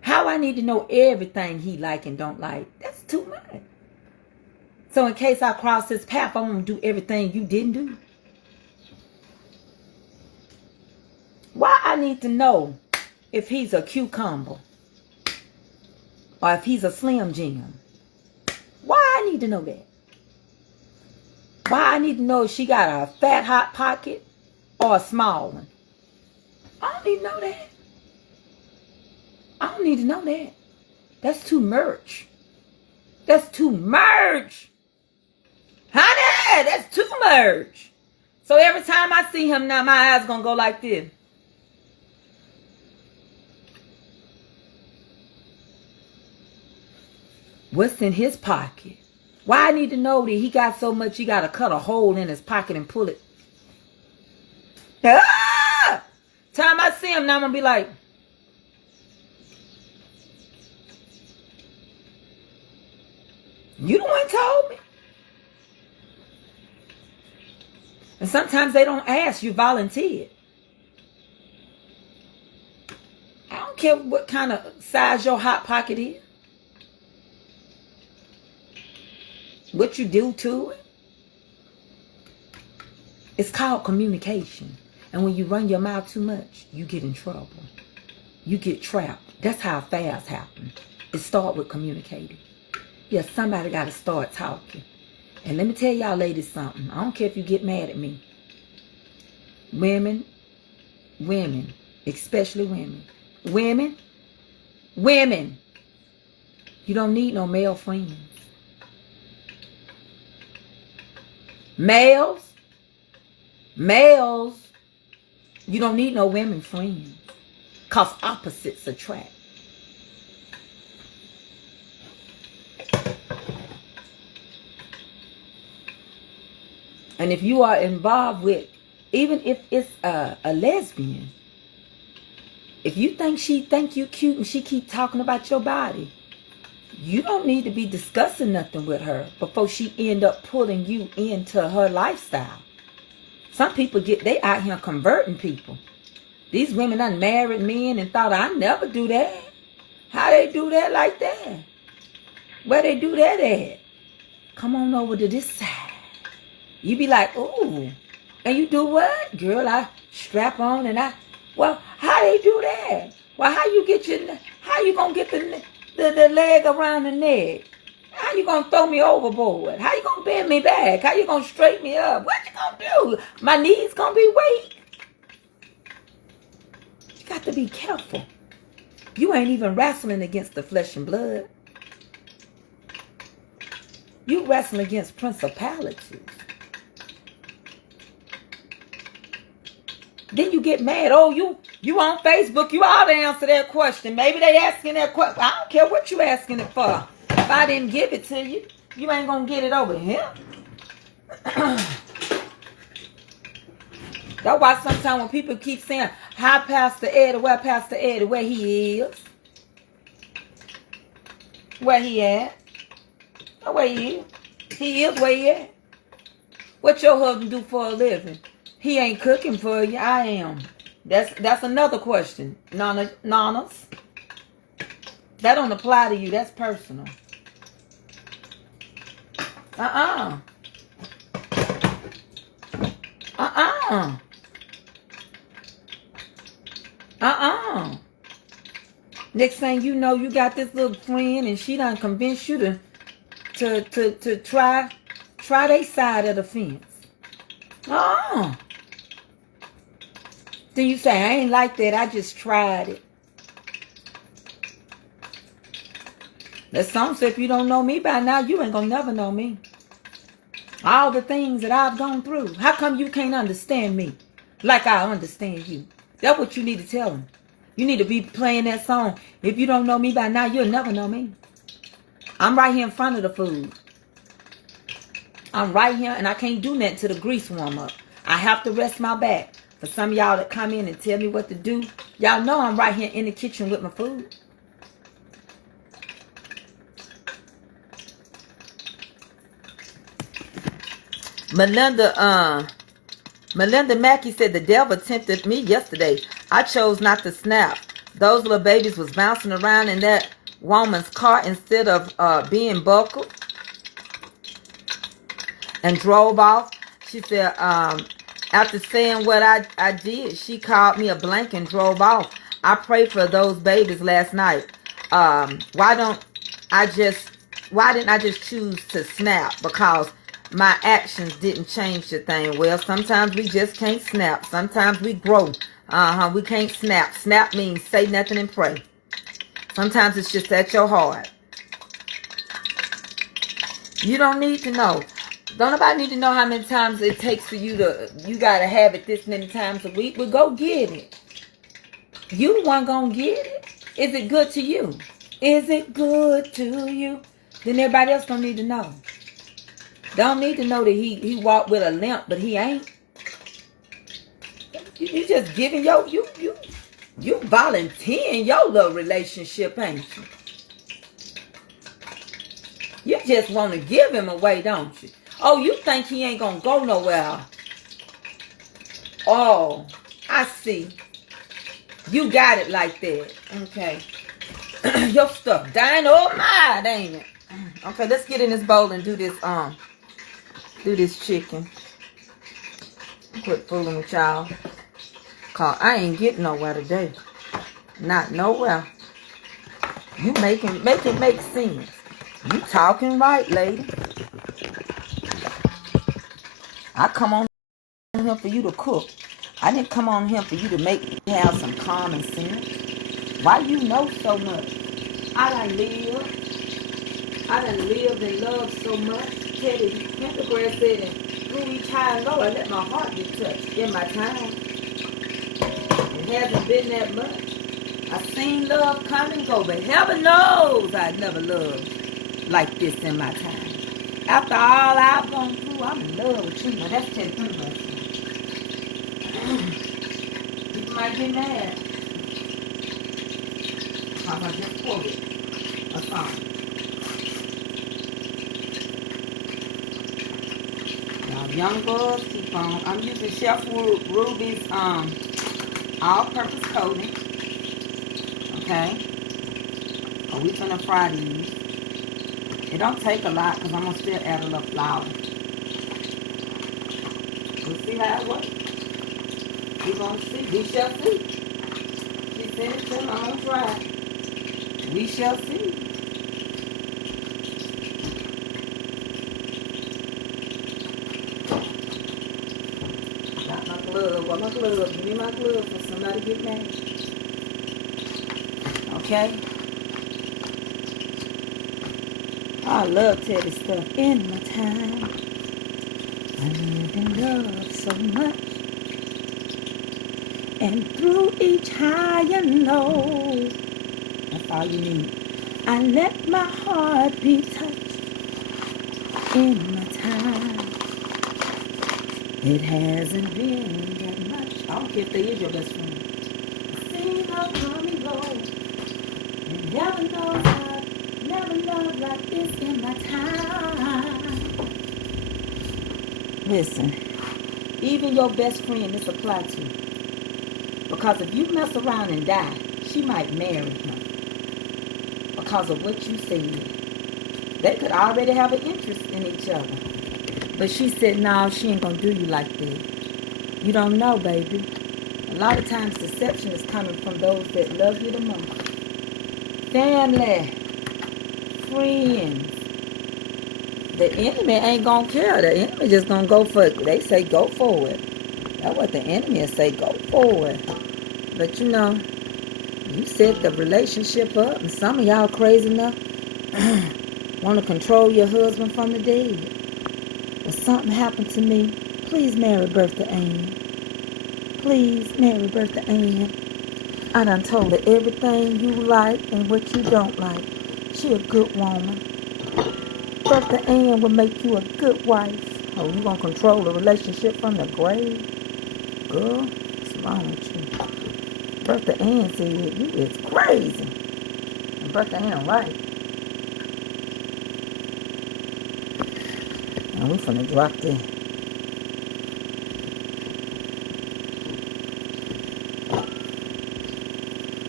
How I need to know everything he like and don't like. That's too much. So in case I cross his path, I want to do everything you didn't do. Why I need to know if he's a cucumber or if he's a Slim Jim? Why I need to know that? Why I need to know if she got a fat hot pocket or a small one? I don't need to know that. I don't need to know that. That's too much. That's too much. Honey, that's too much. So every time I see him now, my eyes gonna go like this. What's in his pocket? Why I need to know that he got so much he gotta cut a hole in his pocket and pull it? Ah! Time I see him now, I'm gonna be like, you the one told me. And sometimes they don't ask, you volunteered. I don't care what kind of size your hot pocket is. What you do to it. It's called communication. And when you run your mouth too much, you get in trouble. You get trapped. That's how affairs happen. It starts with communicating. Yeah, somebody got to start talking. And let me tell y'all ladies something. I don't care if you get mad at me. Women, especially women. Women, you don't need no male friends. Males, you don't need no women friends. Because opposites attract. And if you are involved with, even if it's a lesbian, if you think she think you cute and she keep talking about your body, you don't need to be discussing nothing with her before she end up pulling you into her lifestyle. Some people they out here converting people. These women done married men and thought, I never do that. How they do that like that? Where they do that at? Come on over to this side. You be like, ooh. And you do what? Girl, I strap on and well, how they do that? Well, how you gonna get the leg around the neck? How you gonna throw me overboard? How you gonna bend me back? How you gonna straighten me up? What you gonna do? My knees gonna be weak? You got to be careful. You ain't even wrestling against the flesh and blood. You wrestling against principalities. Then you get mad. Oh, you on Facebook. You ought to answer that question. Maybe they asking that question. I don't care what you asking it for. If I didn't give it to you, you ain't going to get it over here. That's why sometimes when people keep saying, hi, Pastor Eddie, where Pastor Eddie, where he is? Where he at? Where he is? He is where he at. What your husband do for a living? He ain't cooking for you. I am. That's another question. Nanas. That don't apply to you. That's personal. Next thing you know, you got this little friend and she done convinced you to try their side of the fence. Then you say, I ain't like that. I just tried it. That song said, if you don't know me by now, you ain't gonna never know me. All the things that I've gone through. How come you can't understand me like I understand you? That's what you need to tell them. You need to be playing that song. If you don't know me by now, you'll never know me. I'm right here in front of the food. I'm right here and I can't do nothing till the grease warm up. I have to rest my back. For some of y'all that come in and tell me what to do, y'all know I'm right here in the kitchen with my food. Melinda Mackey said, the devil tempted me yesterday. I chose not to snap. Those little babies was bouncing around in that woman's car instead of being buckled and drove off. She said, after saying what I did, she called me a blank and drove off. I prayed for those babies last night. Why didn't I just choose to snap? Because my actions didn't change the thing. Well, sometimes we just can't snap. Sometimes we grow. We can't snap. Snap means say nothing and pray. Sometimes it's just at your heart. You don't need to know. Don't nobody need to know how many times it takes for you gotta have it this many times a week. But go get it. You the one gonna get it. Is it good to you? Is it good to you? Then everybody else don't need to know. Don't need to know that he walked with a limp, but he ain't. You just giving you volunteering your little relationship, ain't you? You just want to give him away, don't you? Oh, you think he ain't gonna go nowhere? Oh, I see. You got it like that. Okay. Your stuff dying over my, ain't it? Okay, let's get in this bowl and do this chicken. Quit fooling with y'all. Cause I ain't getting nowhere today. Not nowhere. You make it make sense. You talking right, lady. I come on here for you to cook. I didn't come on here for you to have some common sense. Why you know so much? I done lived and loved so much. Teddy Pendergrass said, and through each high and low, I let my heart be touched in my time. It hasn't been that much. I've seen love come and go, but heaven knows I'd never loved like this in my time. After all I've gone through, I'm in love with you. Now that's Teddy Pendergrass. People might get mad. How about just quote it? A song. Now, young girls, keep on. I'm using Chef Ruby's all-purpose coating. Okay? We finna fry these. It don't take a lot because I'm gonna still add a little flour. We'll see how it works. We're gonna see. We shall see. She said it to me. I'm gonna try it. We shall see. Got my glove. What my glove? Give me my glove for somebody get mad. Okay? I love Teddy stuff in my time. I live in love so much. And through each high and low, that's all you need. I let my heart be touched in my time. It hasn't been that much. I don't care if they is your best friend. I've seen love come and go. And heaven knows I've never loved like this in my time. Listen, even your best friend this apply to. Because if you mess around and die, she might marry him. Because of what you said. They could already have an interest in each other. But she said, no, she ain't going to do you like that. You don't know, baby. A lot of times deception is coming from those that love you the most. Family. Friends. The enemy ain't going to care. The enemy just going to go for it. They say go for it. That's what the enemy say, go for it. But you know, you set the relationship up, and some of y'all crazy enough want to control your husband from the dead. If something happened to me, please marry Bertha Ann. Please marry Bertha Ann. I done told her everything you like and what you don't like. She a good woman. Bertha Ann will make you a good wife. Oh, you gonna control the relationship from the grave? Girl, what's wrong with you? Bertha Ann said you is crazy. And Bertha Ann right. And we finna drop this.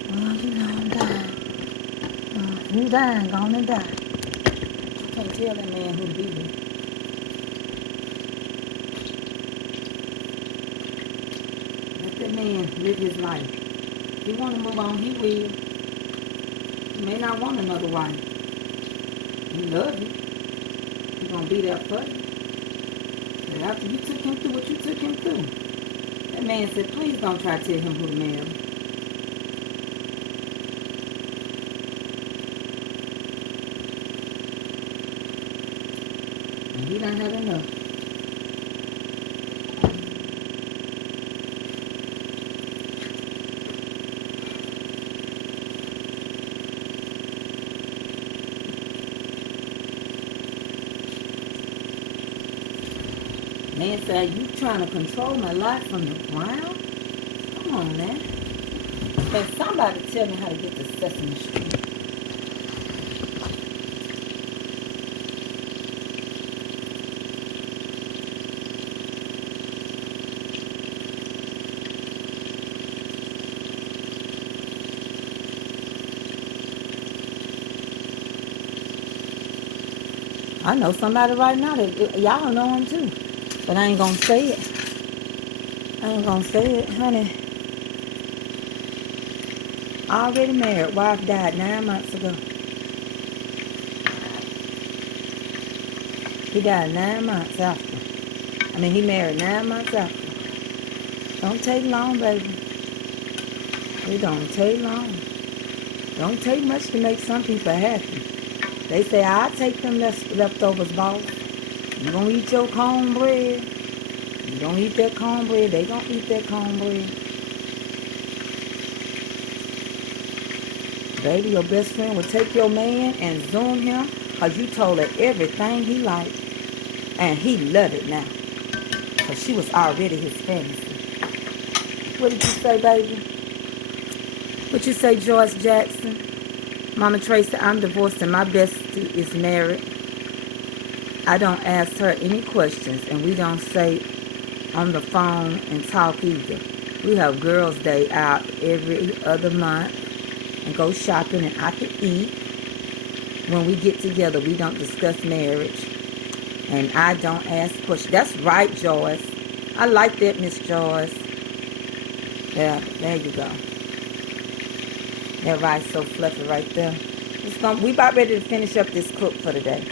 Well, you know I'm dying. You dying, gonna die. You can't tell that man who to be with. Let that man live his life. If he want to move on, he will. He may not want another wife. He love you. He gonna be there for you. But after you took him through what you took him through, that man said, please don't try to tell him who to marry. And he done had enough. Man said, you trying to control my life from the ground? Come on, man. Can somebody tell me how to get to Sesame Street? I know somebody right now that y'all know him too. But I ain't gonna say it. I ain't gonna say it, honey. Already married. Wife died 9 months ago. He died 9 months after. I mean, he married 9 months after. Don't take long, baby. It don't take long. Don't take much to make some people happy. They say, I'll take them leftovers, boss. You gonna eat your cornbread. You gonna eat that cornbread. They gonna eat that cornbread. Baby, your best friend will take your man and zoom him because you told her everything he liked. And he loved it now. Because she was already his fantasy. What did you say, baby? What you say, Joyce Jackson? Mama Tracy, I'm divorced and my bestie is married. I don't ask her any questions and we don't say on the phone and talk either. We have girls' day out every other month and go shopping and I can eat. When we get together, we don't discuss marriage. And I don't ask questions. That's right, Joyce. I like that, Miss Joyce. Yeah, there you go. That rice so fluffy right there. We about ready to finish up this cook for today.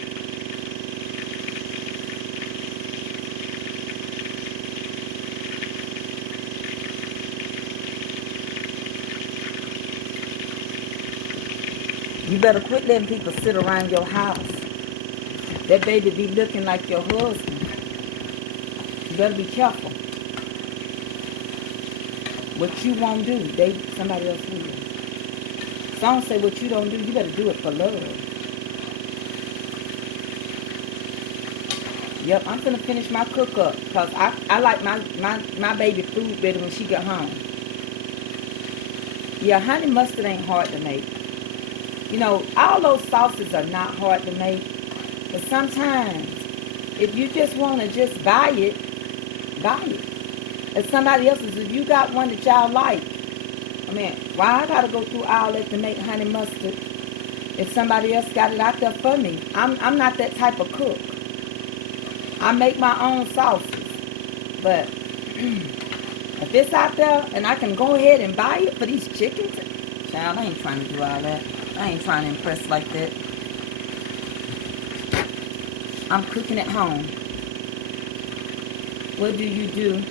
You better quit letting people sit around your house. That baby be looking like your husband. You better be careful. What you won't do, somebody else will. So I don't say what you don't do, you better do it for love. Yep, I'm gonna finish my cook up because I like my baby food better when she get home. Yeah, honey mustard ain't hard to make. You know, all those sauces are not hard to make. But sometimes, if you just want to just buy it, buy it. If somebody else's, if you got one that y'all like, I mean, why I gotta go through all that to make honey mustard if somebody else got it out there for me? I'm not that type of cook. I make my own sauces. But if it's out there and I can go ahead and buy it for these chickens, child, I ain't trying to do all that. I ain't trying to impress like that. I'm cooking at home. What do you do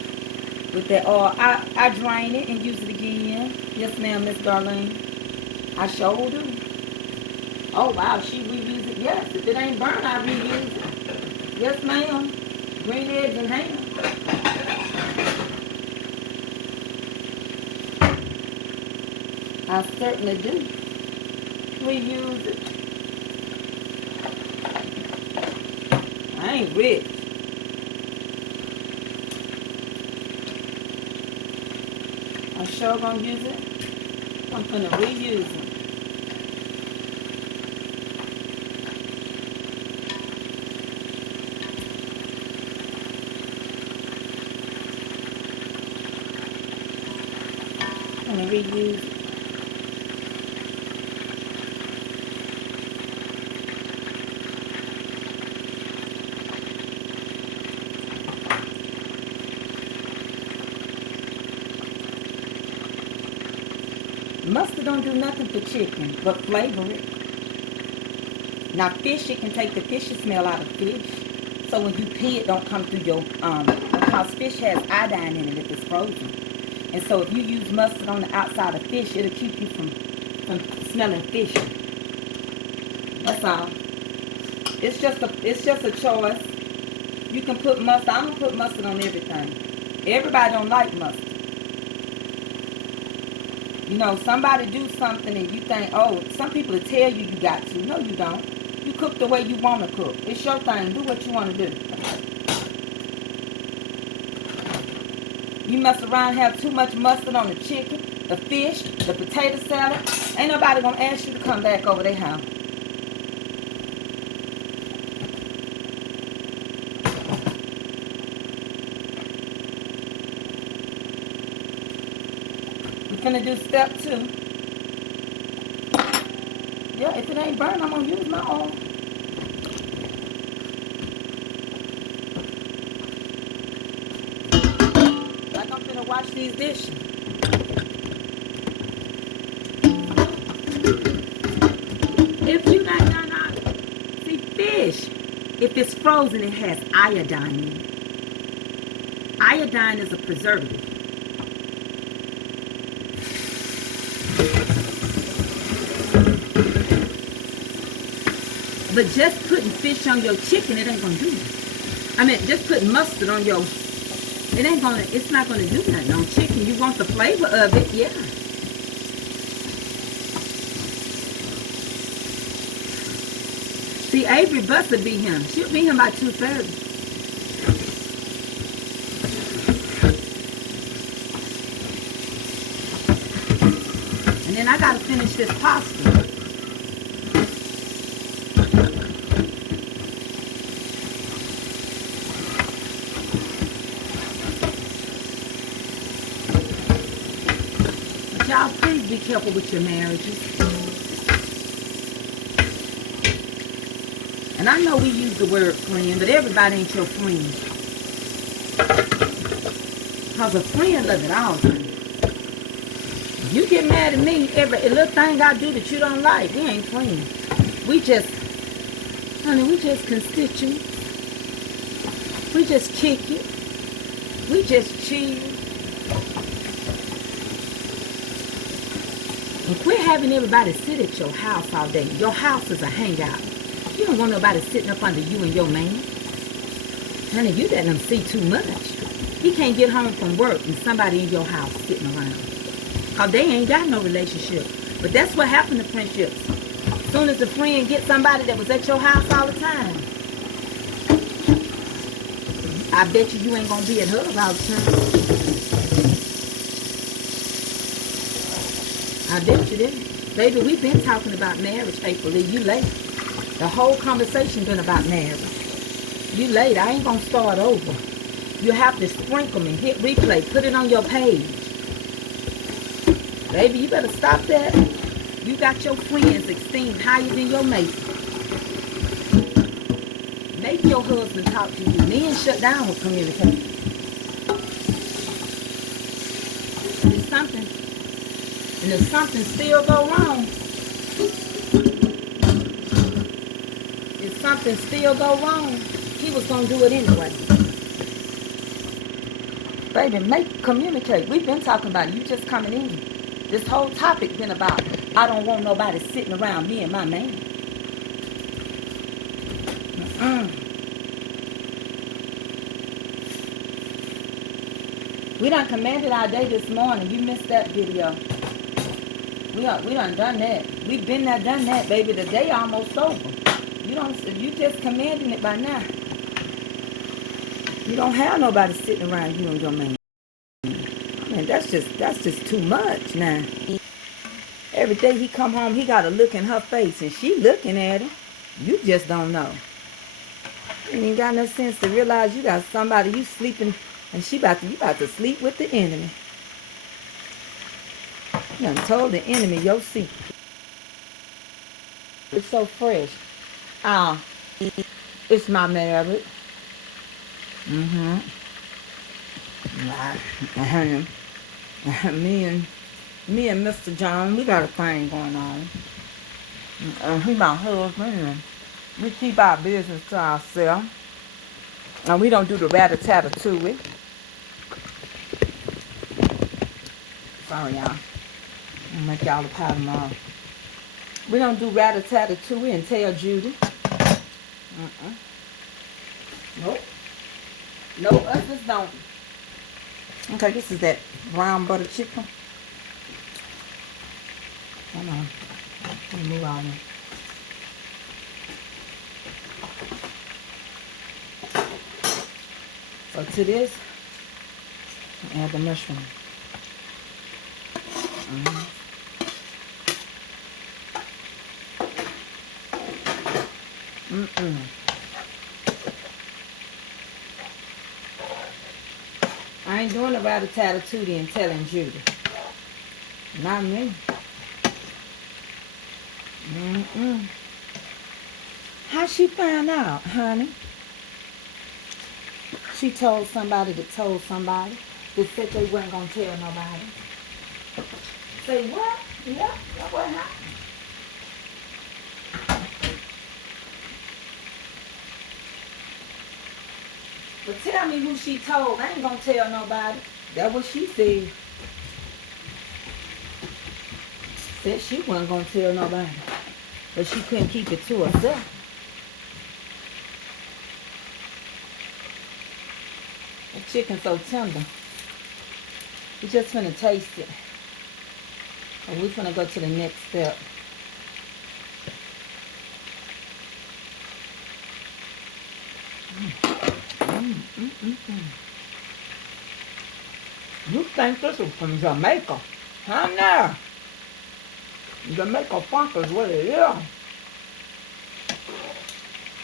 with that oil? I drain it and use it again. Yes, ma'am, Miss Darlene. I sure do. Oh, wow, she reuse it. Yes, if it ain't burned, I reuse it. Yes, ma'am. Green eggs and ham. I certainly do. Reuse it. I ain't rich. I'm sure gonna use it. I'm gonna reuse it. I'm gonna reuse it. Mustard don't do nothing for chicken but flavor it. Now fish, it can take the fishy smell out of fish. So when you pee, it don't come through your, because fish has iodine in it if it's frozen. And so if you use mustard on the outside of fish, it'll keep you from smelling fishy. That's all. It's just a choice. You can put mustard. I'm gonna put mustard on everything. Everybody don't like mustard. You know, somebody do something and you think, oh, some people will tell you got to. No, you don't. You cook the way you want to cook. It's your thing. Do what you want to do. You mess around and have too much mustard on the chicken, the fish, the potato salad. Ain't nobody going to ask you to come back over their house. We're going to do step 2. Yeah, if it ain't burned, I'm going to use my oil. Like I'm finna wash these dishes. If you not done all, see, fish, if it's frozen, it has iodine in it. Iodine is a preservative. But just putting fish on your chicken, it ain't gonna do it. I mean, just putting mustard on your, it's not gonna do nothing on chicken. You want the flavor of it, yeah. See, Avery Bus will be him. She'll be him by 2:30. And then I gotta finish this pasta. But y'all, please be careful with your marriages. And I know we use the word friend, but everybody ain't your friend. Because a friend loves it all the time. You get mad at me, every little thing I do that you don't like, we ain't friends. We just, honey, we just constituents. We just kick it. We just chill. And quit having everybody sit at your house all day. Your house is a hangout. You don't want nobody sitting up under you and your man. Honey, you letting them see too much. He can't get home from work and somebody in your house sitting around. Because they ain't got no relationship. But that's what happened to friendships. As soon as a friend gets somebody that was at your house all the time, I bet you ain't going to be at hers all the time. I bet you didn't. Baby, we've been talking about marriage, faithfully. You late. The whole conversation been about marriage. You late. I ain't going to start over. You have to sprinkle me, hit replay, put it on your page. Baby, you better stop that. You got your friends esteemed higher than your mate. Make your husband talk to you. Men shut down with communication. If something still go wrong, he was going to do it anyway. Baby, communicate. We've been talking about it. You just coming in. This whole topic been about, I don't want nobody sitting around me and my man. We done commanded our day this morning. You missed that video. We done that. We've been there, done that, baby. The day almost over. You just commanding it by now. You don't have nobody sitting around you and your man. Man, that's just too much now. Every day he come home, he got a look in her face, and she looking at him. You just don't know. You ain't got no sense to realize you got somebody you sleeping, and you about to sleep with the enemy. You done told the enemy your secret. It's so fresh. It's my marriage. Me and Mr. John, we got a thing going on. He my husband, and we keep our business to ourselves. And we don't do the rat-a-tat to it. Sorry, y'all. I'll make y'all a pie tomorrow. We don't do rat-a-tat to it and tell Judy. Nope. No, us just don't. Okay, this is that brown butter chicken. Hold on. Let me move on. So to this, add the mushroom. I ain't doing a rat-a-tat-a-tootie and telling Judy. Not me. How she found out, honey? She told somebody that told somebody that said they weren't going to tell nobody. Say what? Yeah, that what happened. me who she told. I ain't gonna tell nobody. That's what she said. Said she wasn't gonna tell nobody. But she couldn't keep it to herself. The chicken's so tender. We just finna taste it. And we're finna go to the next step. You think this is from Jamaica? Huh, now? Jamaica funk is what it is.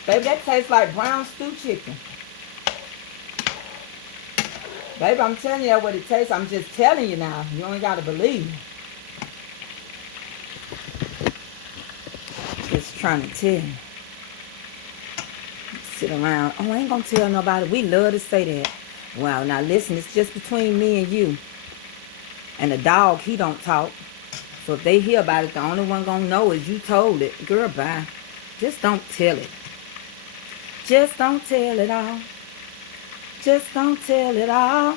Baby, that tastes like brown stew chicken. Baby, I'm telling you what it tastes. I'm just telling you now. You ain't got to believe me. Just trying to tell you. Sit around. Oh, I ain't going to tell nobody. We love to say that. Well, now listen. It's just between me and you. And the dog, he don't talk. So if they hear about it, the only one going to know is you told it. Girl, bye. Just don't tell it. Just don't tell it all. Just don't tell it all.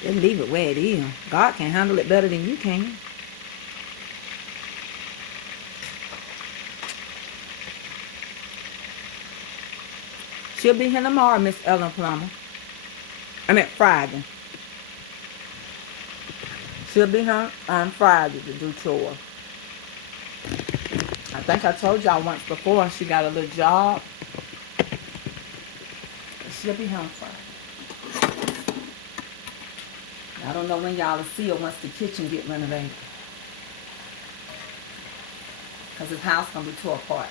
Just leave it where it is. God can handle it better than you can. She'll be here tomorrow, Miss Ellen Plummer. I mean Friday. She'll be here on Friday to do chores. I think I told y'all once before she got a little job. She'll be here on Friday. I don't know when y'all will see her once the kitchen get renovated. Because his house going to be tore apart.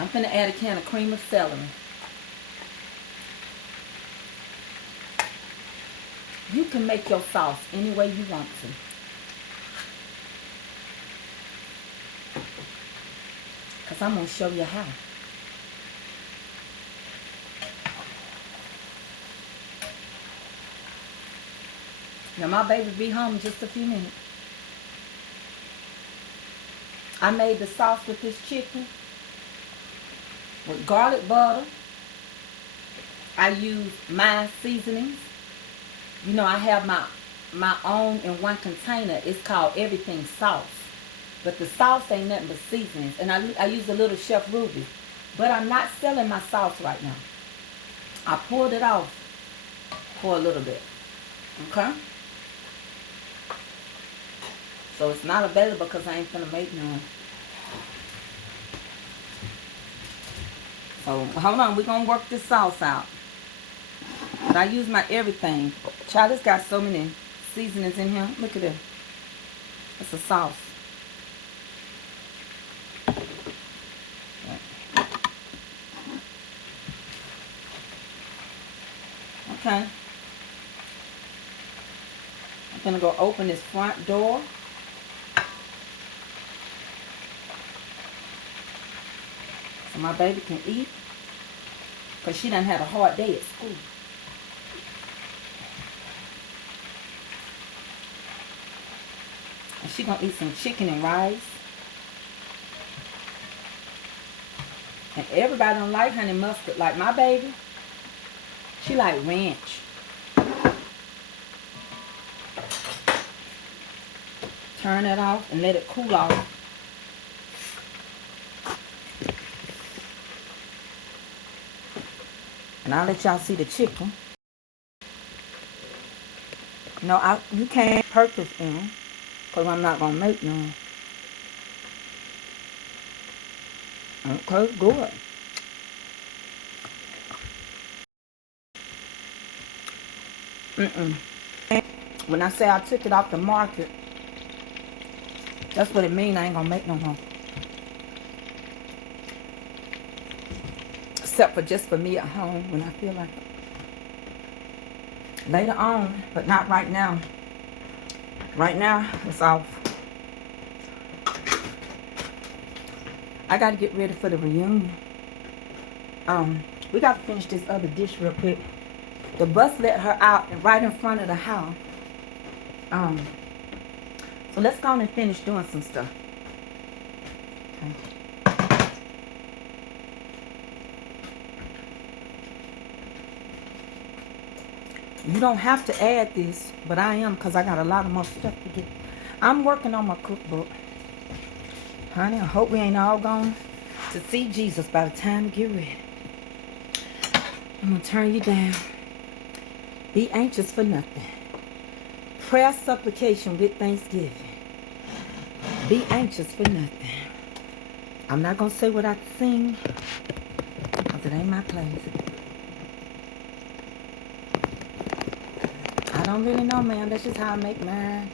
I'm going to add a can of cream of celery. You can make your sauce any way you want to. Because I'm going to show you how. Now my baby be home in just a few minutes. I made the sauce with this chicken. With garlic butter. I use my seasonings. You know, I have my own in one container. It's called everything sauce. But the sauce ain't nothing but seasonings. And I use a little Chef Ruby. But I'm not selling my sauce right now. I pulled it off for a little bit. Okay? So it's not available because I ain't finna make none. So hold on, we're gonna work this sauce out. But I use my everything. Child, it's got so many seasonings in here. Look at it. It's a sauce. Okay. I'm gonna go open this front door. So my baby can eat. Because she done had a hard day at school. And she gonna eat some chicken and rice. And everybody don't like honey mustard. Like my baby, she like ranch. Turn it off and let it cool off. And I'll let y'all see the chicken. No, you can't purchase them. Because I'm not going to make none. Okay, good. When I say I took it off the market, that's what it means. I ain't going to make no more. Except for just for me at home when I feel like it. Later on, but not right now. Right now, it's off. I got to get ready for the reunion. We got to finish this other dish real quick. The bus let her out right in front of the house. So let's go on and finish doing some stuff. Okay. You don't have to add this, but I am because I got a lot of more stuff to get. I'm working on my cookbook. Honey, I hope we ain't all gone to see Jesus by the time we get ready. I'm going to turn you down. Be anxious for nothing. Prayer, supplication with thanksgiving. Be anxious for nothing. I'm not going to say what I sing because it ain't my place. I don't really know, man. That's just how I make mine.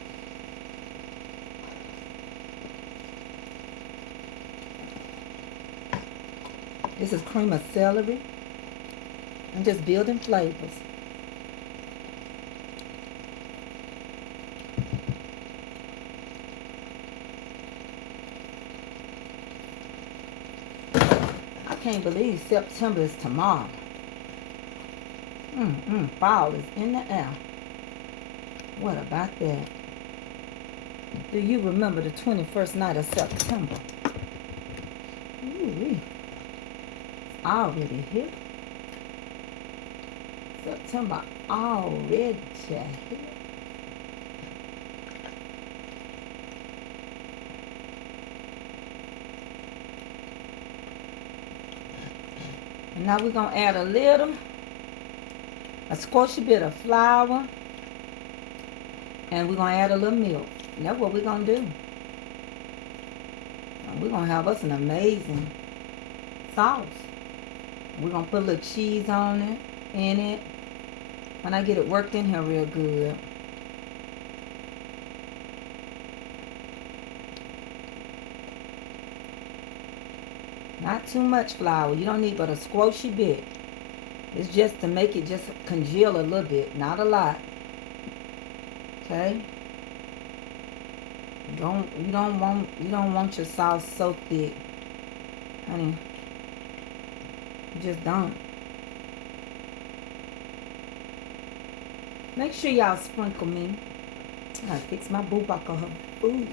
This is cream of celery. I'm just building flavors. I can't believe September is tomorrow. Fall is in the air. What about that? Do you remember the 21st night of September? Ooh-wee. It's already here. September already here. And now we're going to add a squishy bit of flour. And we're going to add a little milk. And that's what we're going to do. And we're going to have us an amazing sauce. We're going to put a little cheese on it, in it. When I get it worked in here real good. Not too much flour. You don't need but a squishy bit. It's just to make it just congeal a little bit. Not a lot. Okay? You don't want your sauce so thick. Honey. You just don't. Make sure y'all sprinkle me. I gotta fix my boo back on her food.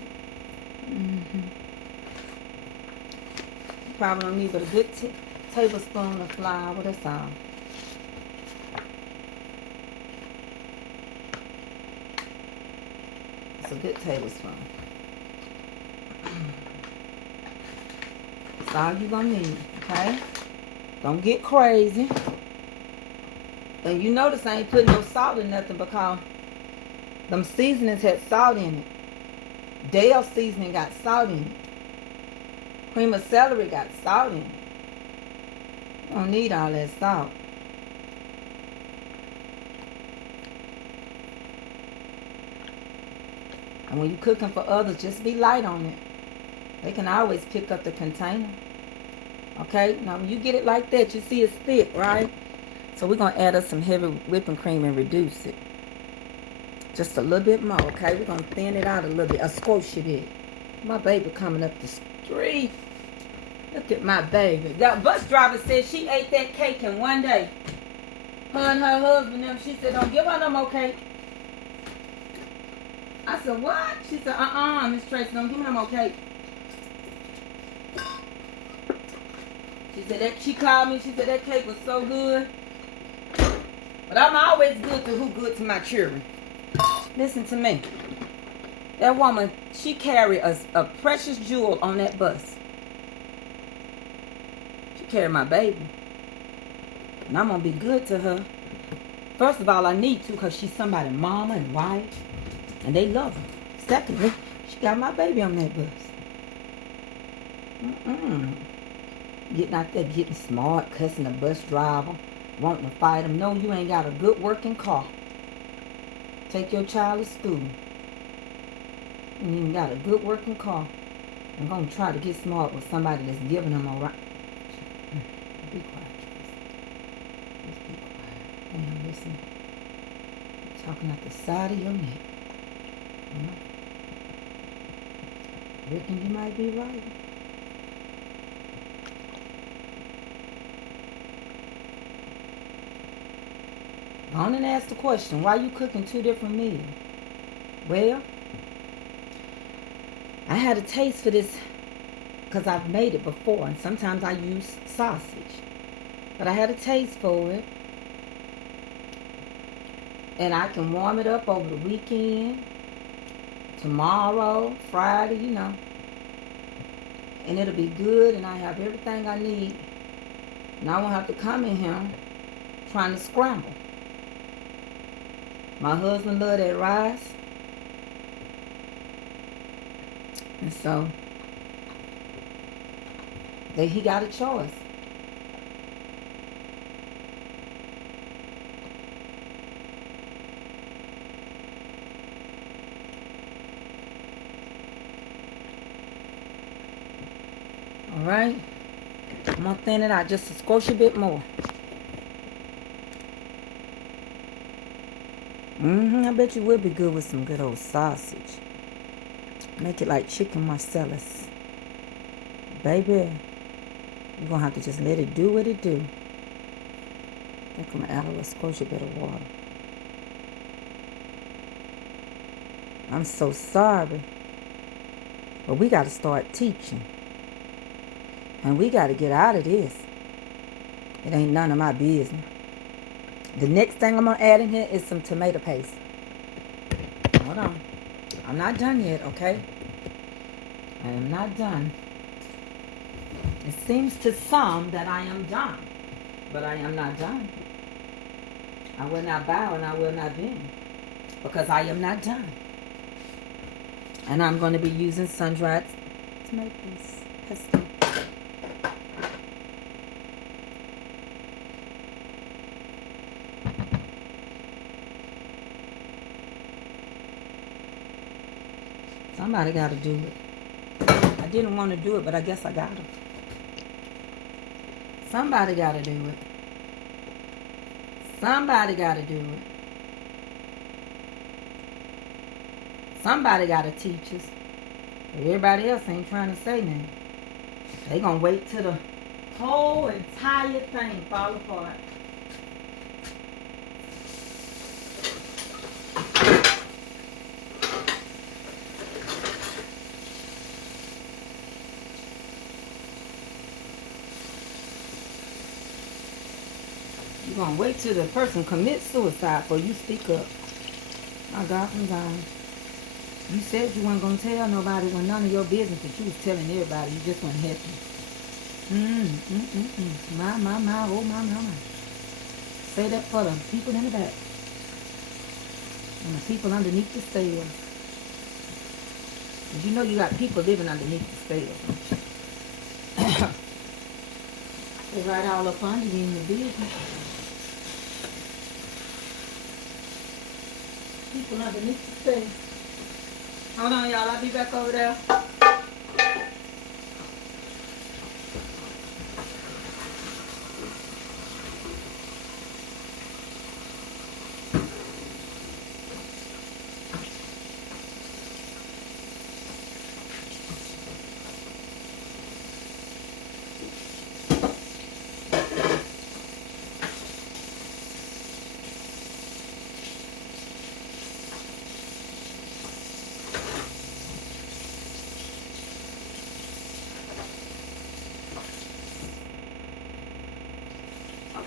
Probably don't need but a good tablespoon of flour. That's all. It's a good tablespoon. That's all you're gonna need, okay? Don't get crazy. And you notice I ain't putting no salt in nothing because them seasonings had salt in it. Dale seasoning got salt in it. Cream of celery got salt in it. You don't need all that salt. And when you're cooking for others, just be light on it. They can always pick up the container. Okay? Now when you get it like that, you see it's thick, right? So we're going to add us some heavy whipping cream and reduce it. Just a little bit more, okay? We're going to thin it out a little bit. A squishy bit. My baby coming up the street. Look at my baby. That bus driver said she ate that cake in one day. Her and her husband, she said, don't give her no more cake. I said, what? She said, Miss Tracy, don't give me no more cake. She said that she called me, she said that cake was so good. But I'm always good to who good to my children. Listen to me. That woman, she carried a precious jewel on that bus. She carried my baby. And I'm going to be good to her. First of all, I need to because she's somebody's mama and wife. And they love her. Secondly, she got my baby on that bus. Getting out there, getting smart, cussing the bus driver, wanting to fight him. No, you ain't got a good working car. Take your child to school. You ain't got a good working car. I'm going to try to get smart with somebody that's giving them a right. Be quiet, Tracy. Just be quiet. Damn, listen. You're talking out the side of your neck. Reckon you might be right. Go on and ask the question, why you cooking 2 different meals? Well, I had a taste for this because I've made it before, and sometimes I use sausage. But I had a taste for it, and I can warm it up over the weekend, tomorrow, Friday, you know. And it'll be good, and I have everything I need. And I won't have to come in here trying to scramble. My husband loves that rice. And so, he got a choice. All right. I'm going to thin it out just a squash a bit more. I bet you would be good with some good old sausage. Make it like chicken Marcellus. Baby, you're going to have to just let it do what it do. I think I'm going to add a little squash a bit of water. I'm so sorry. But we got to start teaching. And we got to get out of this. It ain't none of my business. The next thing I'm going to add in here is some tomato paste. Hold on. I'm not done yet, okay? I am not done. It seems to some that I am done. But I am not done. I will not bow and I will not bend. Because I am not done. And I'm going to be using sun-dried tomato paste. Somebody got to do it. I didn't want to do it, but I guess I got to. Somebody got to do it. Somebody got to do it. Somebody got to teach us. Everybody else ain't trying to say nothing. They going to wait till the whole entire thing fall apart. You're going to wait till the person commits suicide before you speak up. My God from God. You said you weren't going to tell nobody when none of your business, but you was telling everybody. You just weren't happy. My, oh my. Say that for the people in the back. And the people underneath the stairs. Did you know you got people living underneath the stairs? They right all up under you in the business. People underneath the stairs. Hold on, y'all. I'll be back over there.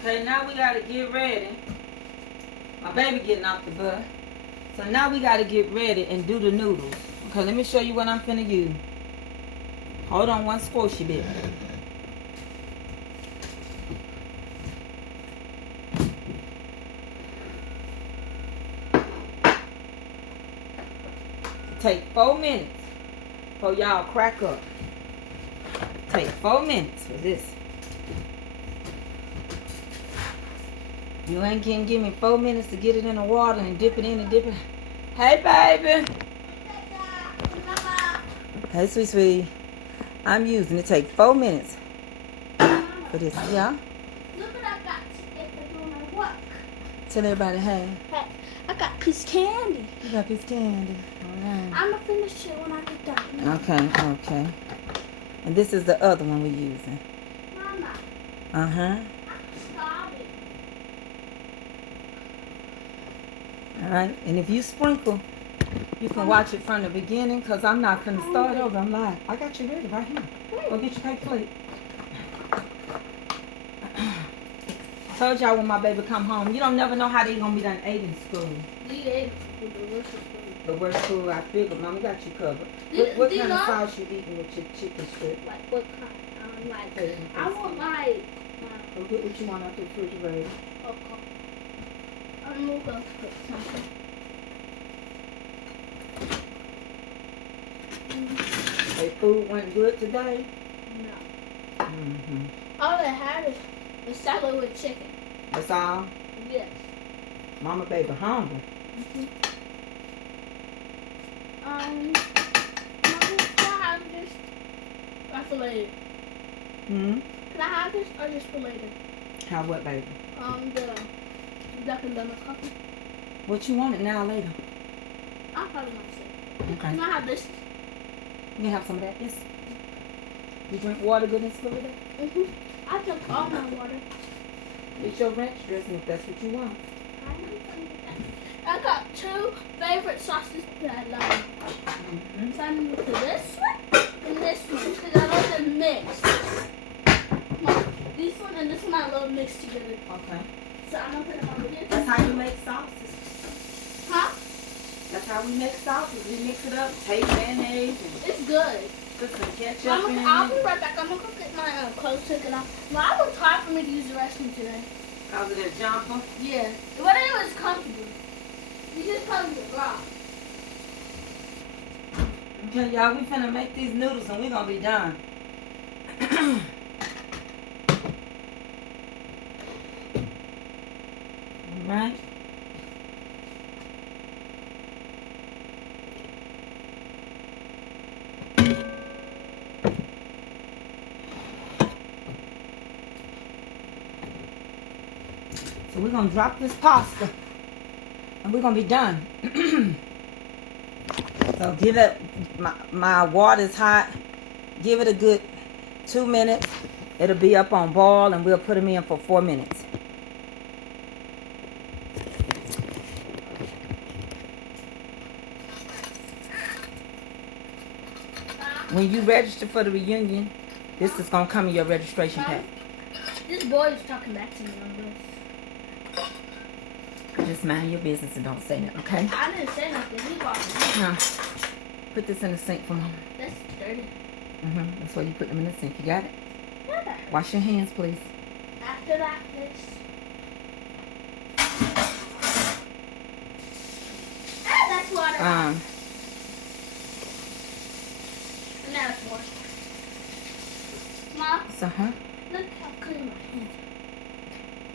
Okay, now we got to get ready. My baby getting off the bus. So now we got to get ready and do the noodles. Okay, let me show you what I'm finna use. Hold on one squishy bit. Take 4 minutes for y'all crack up. Take 4 minutes for this. You ain't gonna give me 4 minutes to get it in the water and dip it in and dip it. Hey, baby. Hey, sweet. I'm using it. Take 4 minutes for this. Yeah? Look what I got today for doing my work. Tell everybody, hey. Hey, I got piece of candy. You got piece of candy. All right. I'm going to finish it when I get done. Okay. And this is the other one we're using. Mama. Uh-huh. I'm starving. Alright, and if you sprinkle, you can watch it from the beginning because I'm not going to start over. I'm live. I got you ready right here. Go get your paper plate. Told y'all when my baby come home, you don't never know how they going to be done ate in school. The worst food I figured. Mama got you covered. What kind of sauce you eating with your chicken strip? Like what kind? I want like. Go get what you want out the refrigerator. Okay. I'm gonna go put something. Hey, food went good today? No. Mm-hmm. All I had is a salad with chicken. That's all? Yes. Mama baby hungry. Mm-hmm. Mommy, can I have this? Or for later? Hmm? Can I have this or just for later? How what, baby? The duck and lemon coffee. What you want it now or later? I'll probably not say. Okay. Can I have this? You can have some of that? Yes. You drink water good and slow with that? Mm-hmm. I took all my water. It's your ranch dressing if that's what you want. I got two favorite sauces that I love. Mm-hmm. So I'm going to this one and this one because I love them mixed. This one and this one I love mixed together. Okay. So I'm going to put them over here. That's how you make sauces. Huh? That's how we make sauces. We mix it up, take mayonnaise, and It's good. put some ketchup Mama, in I'll be it. right back. I'm going to go get my clothes taken off. Well, I was hard for me to use the restroom today. Because of that jumper. Yeah. But it was comfortable. You just comes with raw. Okay, y'all, we finna make these noodles and we gonna be done. Alright. So we're gonna drop this pasta and we're gonna be done. So give it, my water's hot. Give it a good 2 minutes. It'll be up on boil and we'll put them in for 4 minutes. When you register for the reunion, this is gonna come in your registration pack. This boy is talking back to me on this. Just mind your business and don't say nothing, okay? I didn't say nothing. He walked. Now, put this in the sink for me. That's dirty. That's why you put them in the sink. You got it? Yeah. Wash your hands, please. After that, this. Ah, that's water. And now it's water. Mom, So, look how clean my hands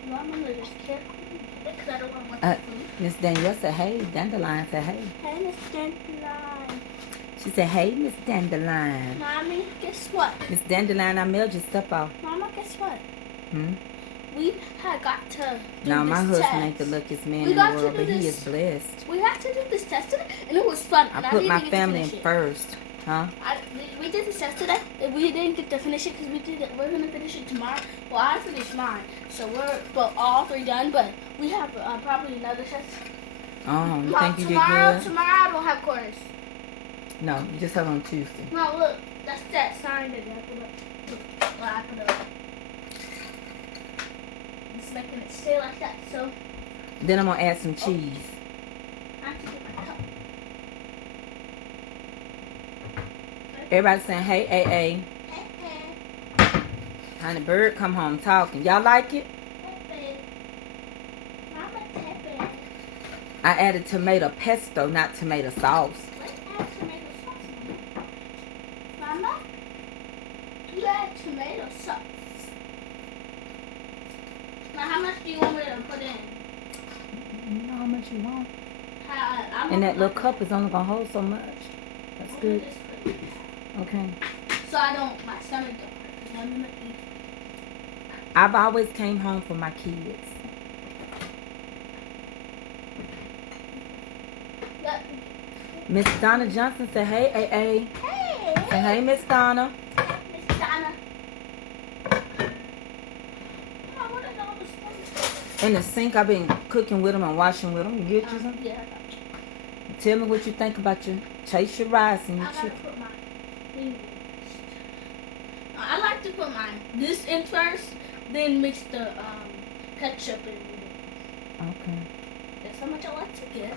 are. Mom, I'm gonna just carefully because I don't want to food. Miss Danielle said, hey. Dandelion said, hey. Hey, Miss Dandelion. She said, hey, Miss Dandelion. Mommy, guess what? Miss Dandelion, I mailed your stuff out. Mama, guess what? Hmm? We had got to do Now, my this husband test. ain't the luckiest man We in the got to world, do but he this. is blessed. We had to do this test today, and it was fun. I and put didn't my get to family in finish it. first. Huh? We did this test today, and we didn't get to finish it because we're gonna finish it tomorrow. Well, I finished mine, so we're all three done. But we have probably another test. Oh, you think you did Tomorrow good? I don't have corners. No, you just have on Tuesday. No, look, that's that sign that I put up. Look, what I put up. It's making it stay like that. So Then I'm going to add some cheese. I have to get my cup. Everybody saying, hey, AA. Hey. Honey Bird come home talking. Y'all like it? Mama, Pepe. I added tomato pesto, not tomato sauce. Let's add tomato sauce, Mama. You add tomato sauce. Now, how much do you want me to put in? You know how much you want. I'm And that little cup is only going to hold so much. That's good. Okay. So I don't, my stomach don't hurt. I'm gonna eat. I've always came home for my kids. Miss Donna Johnson said, hey, AA. Hey. Say, hey, Miss Donna. Miss Donna. Oh, what is all this stuff? In the sink, I've been cooking with them and washing with them. You get you some? Yeah, I got you. Tell me what you think about your taste your rice and your I gotta chicken. put my thing in. I like to put this in first, then mix the ketchup in. Okay. That's how much I like to get.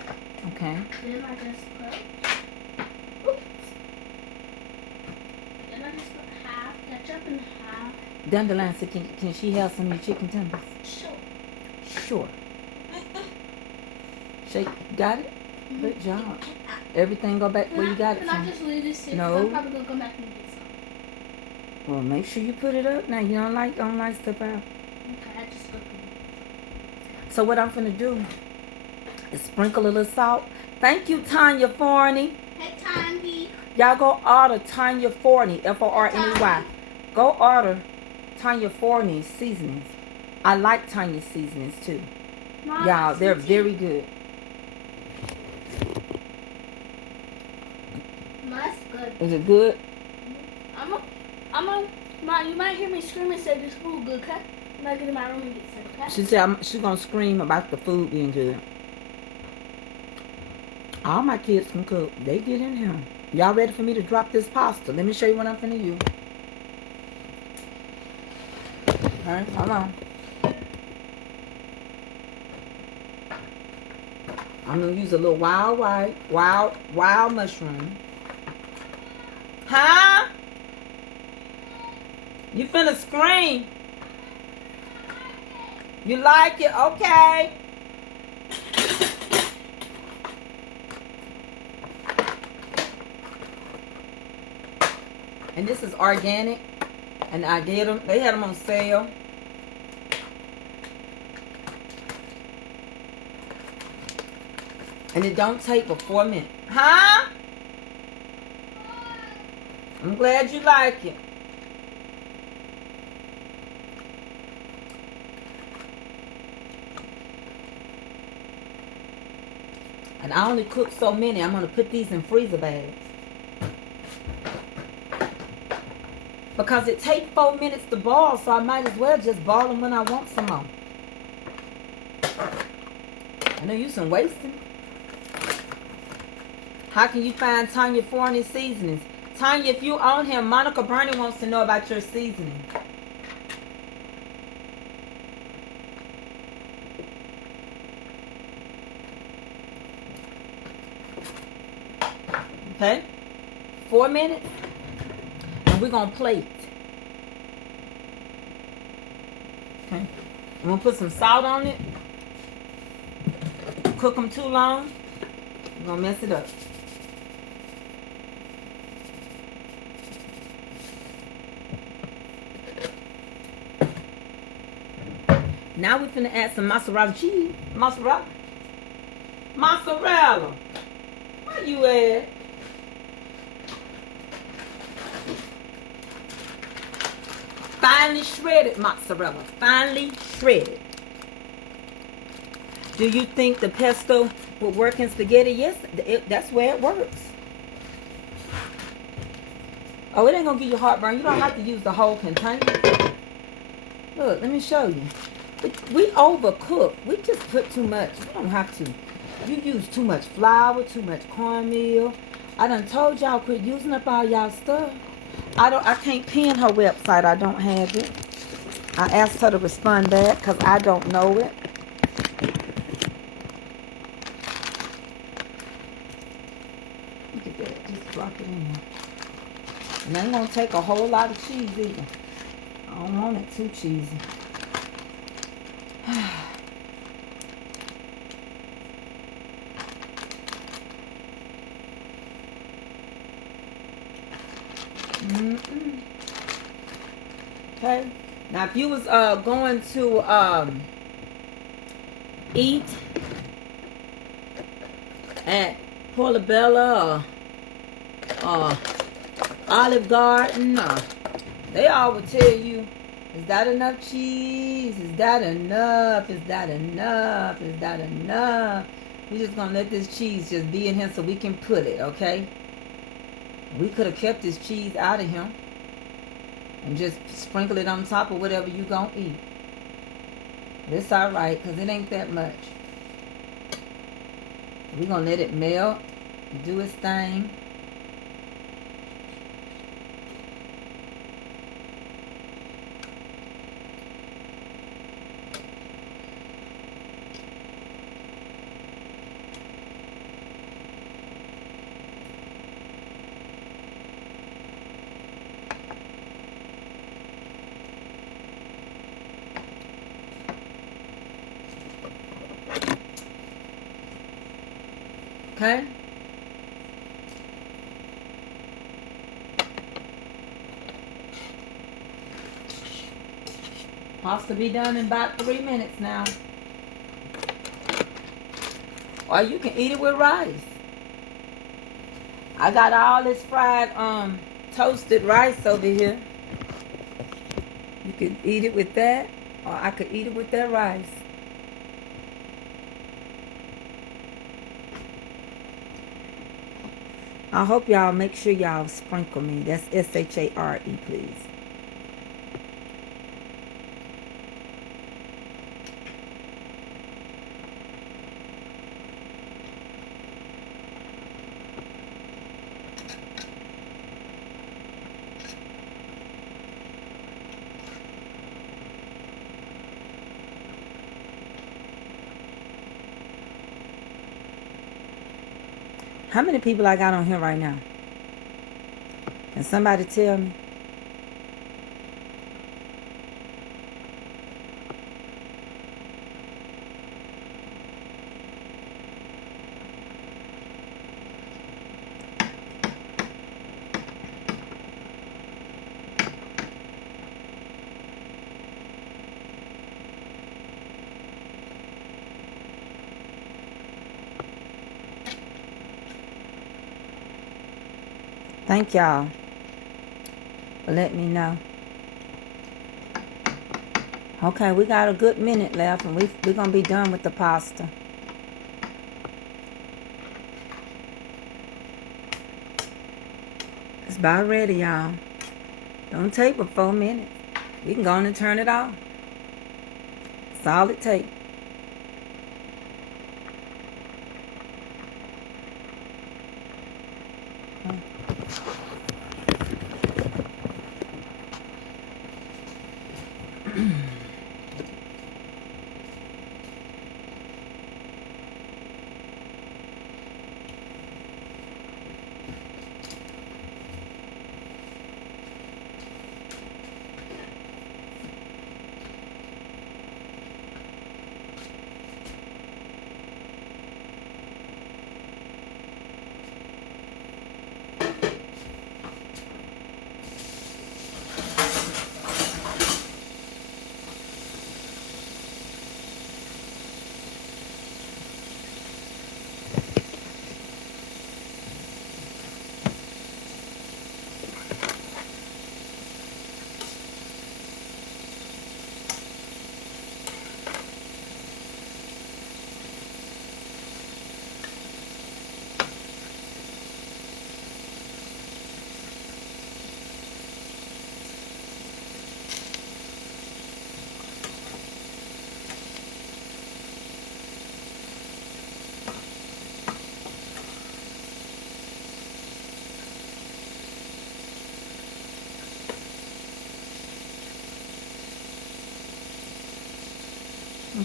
Okay. Then I just put. Oops. Then I just put half ketchup and half. Dandelion said, can she have some of your chicken tenders? Sure. Sure. Shake, got it? Good job. Everything go back where you got it Can from. I just leave this sit? No. I'm probably gonna come back and get some. Well, make sure you put it up now. You don't like stuff out. Okay, I just cooked it. So what I'm finna do is sprinkle a little salt. Thank you, Tanya Forney. Hey, Tandy. Y'all go order Tanya Forney, Forney. Go order Tanya Forney seasonings. I like Tanya seasonings too. Mom, Y'all, they're very good. That's good. Is it good? Mom, you might hear me scream and say this food good, okay? I'm gonna get in my room and get some, okay? She said she's gonna scream about the food being good. All my kids can cook. They get in here. Y'all ready for me to drop this pasta? Let me show you what I'm finna use. Alright, hold on. I'm gonna use a little wild mushroom. Huh? You finna scream. You like it? Okay. And this is organic. And I get them. They had them on sale. And it don't take but 4 minutes. Huh? I'm glad you like it. And I only cook so many. I'm going to put these in freezer bags. Because it takes 4 minutes to boil, so I might as well just boil them when I want some more. I know you some wasting. How can you find Tanya Forney seasonings? Tanya, if you own him, Monica Burney wants to know about your seasoning. Okay? 4 minutes. And we're going to plate. Okay? I'm going to put some salt on it. Cook them too long, you're going to mess it up. Now we're going to add some mozzarella cheese. Mozzarella. Where you at? Finely shredded mozzarella. Finely shredded. Do you think the pesto would work in spaghetti? Yes, that's where it works. Oh, it ain't going to give you heartburn. You don't have to use the whole container. Look, let me show you. We overcook. We just put too much. You don't have to. You use too much flour, too much cornmeal. I done told y'all quit using up all y'all stuff. I can't pin her website. I don't have it. I asked her to respond back because I don't know it. Look at that. Just drop it in there. And I ain't going to take a whole lot of cheese either. I don't want it too cheesy. Okay. Now, if you was going to eat at Portobello or Olive Garden, they all would tell you, is that enough cheese? Is that enough? Is that enough? Is that enough? We're just going to let this cheese just be in here so we can put it, okay? We could have kept this cheese out of him and just sprinkle it on top of whatever you going to eat. It's alright, because it ain't that much. We're going to let it melt, do its thing. Okay. Pasta be done in about 3 minutes now. Or you can eat it with rice. I got all this fried toasted rice over here. You could eat it with that, or I could eat it with that rice. I hope y'all make sure y'all sprinkle me. That's S-H-A-R-E, please. How many people I got on here right now? Can somebody tell me? Thank y'all for letting me know. Okay, we got a good minute left, and we're going to be done with the pasta. It's about ready, y'all. Don't take but 4 minutes. We can go on and turn it off. That's all it takes.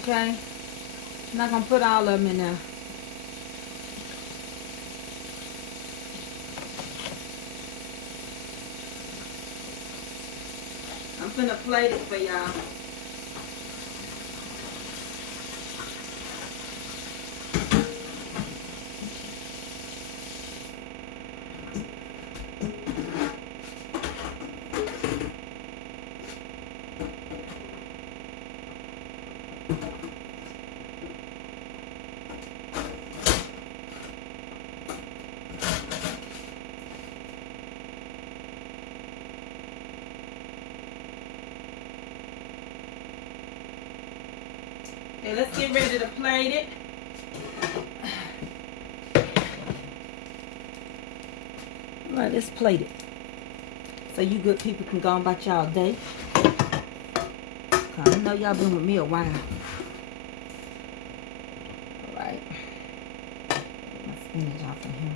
Okay? I'm not going to put all of them in there. I'm finna plate it for y'all. Okay, let's get ready to plate it. All right, let's plate it. So you good people can go on about y'all day. I know y'all been with me a while. spinach off of here.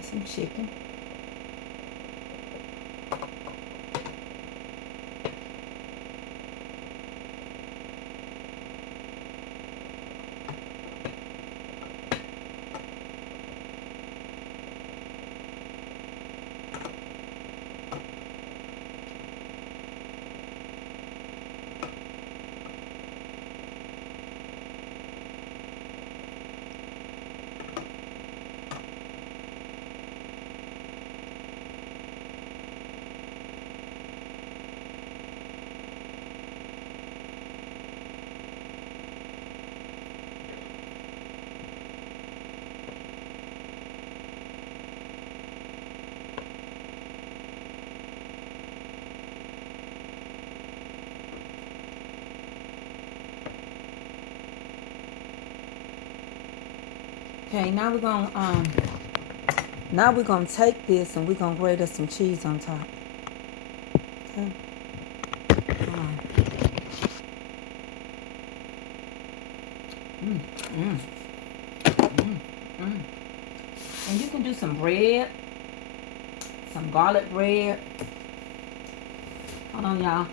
Some chicken. Okay, now we're gonna take this and we're gonna grate us some cheese on top. Okay. And you can do some bread, some garlic bread. Hold on, y'all.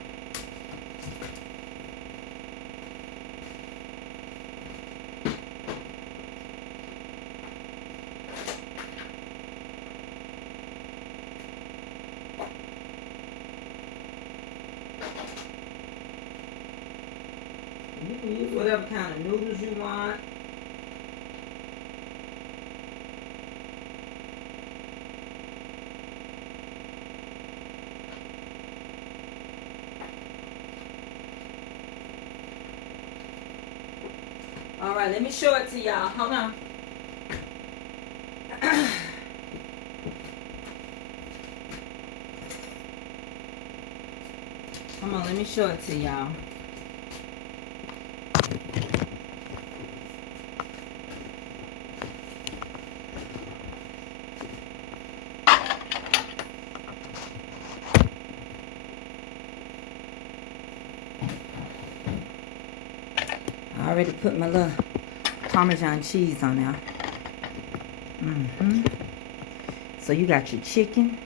You can use whatever kind of noodles you want. All right, let me show it to y'all. Hold on. Come on, let me show it to y'all. I already put my little Parmesan cheese on there. So you got your chicken,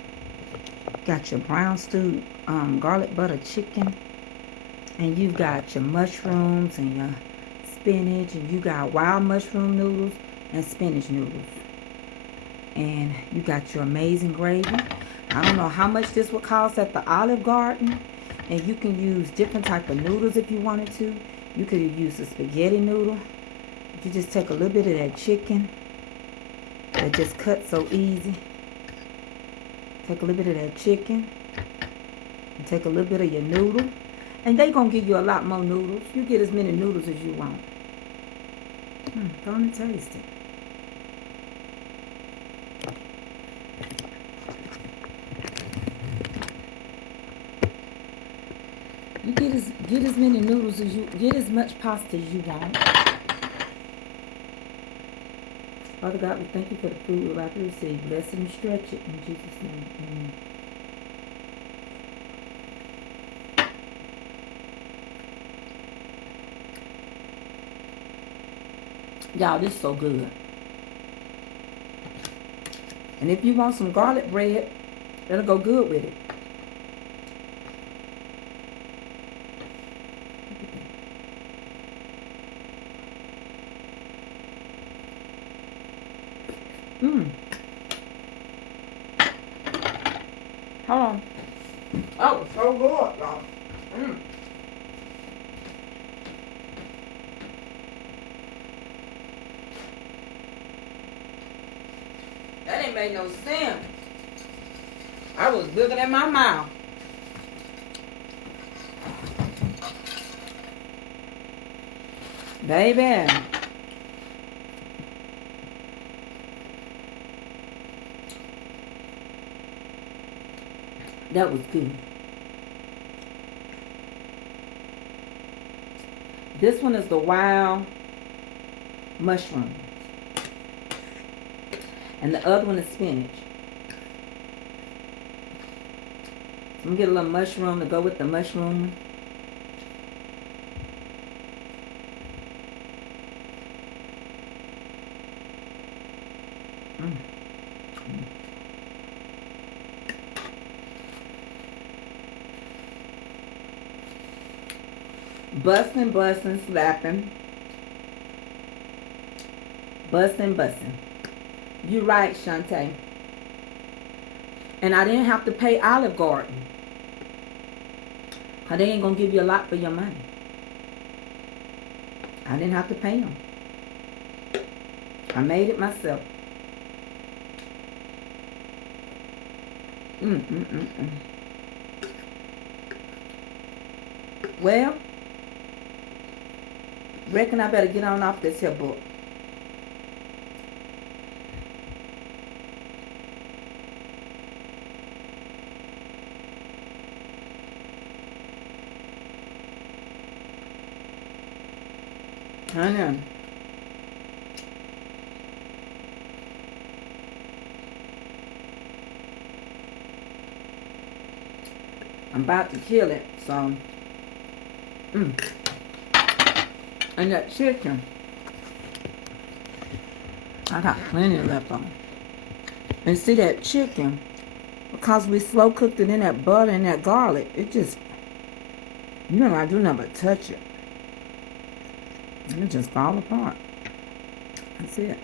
got your brown stewed garlic butter chicken, and you got your mushrooms and your spinach, and you got wild mushroom noodles and spinach noodles, and you got your amazing gravy. I don't know how much this would cost at the Olive Garden, and you can use different type of noodles if you wanted to. You could use a spaghetti noodle. You just take a little bit of that chicken that just cuts so easy. Take a little bit of that chicken and take a little bit of your noodle, and they gonna give you a lot more noodles. You get as many noodles as you want. Go and taste it. You get as many noodles as you get, as much pasta as you want. Father God, we thank you for the food we're about to receive. Bless it and stretch it in Jesus' name. Amen. Y'all, this is so good. And if you want some garlic bread, that'll go good with it. Hold on. Oh, it's so good, y'all. That ain't made no sense. I was bigger than my mouth. Baby. That was good. This one is the wild mushroom. And the other one is spinach. I'm gonna get a little mushroom to go with the mushroom. Busting, busting, slapping. Busting, busting. You right, Shantae. And I didn't have to pay Olive Garden. Cause they ain't gonna give you a lot for your money. I didn't have to pay them. I made it myself. Well, reckon I better get on off this here book. I know. I'm about to kill it, so. And that chicken, I got plenty left on. And see that chicken, because we slow cooked it in that butter and that garlic, it just, you know, I do nothing but touch it. It just fall apart. That's it.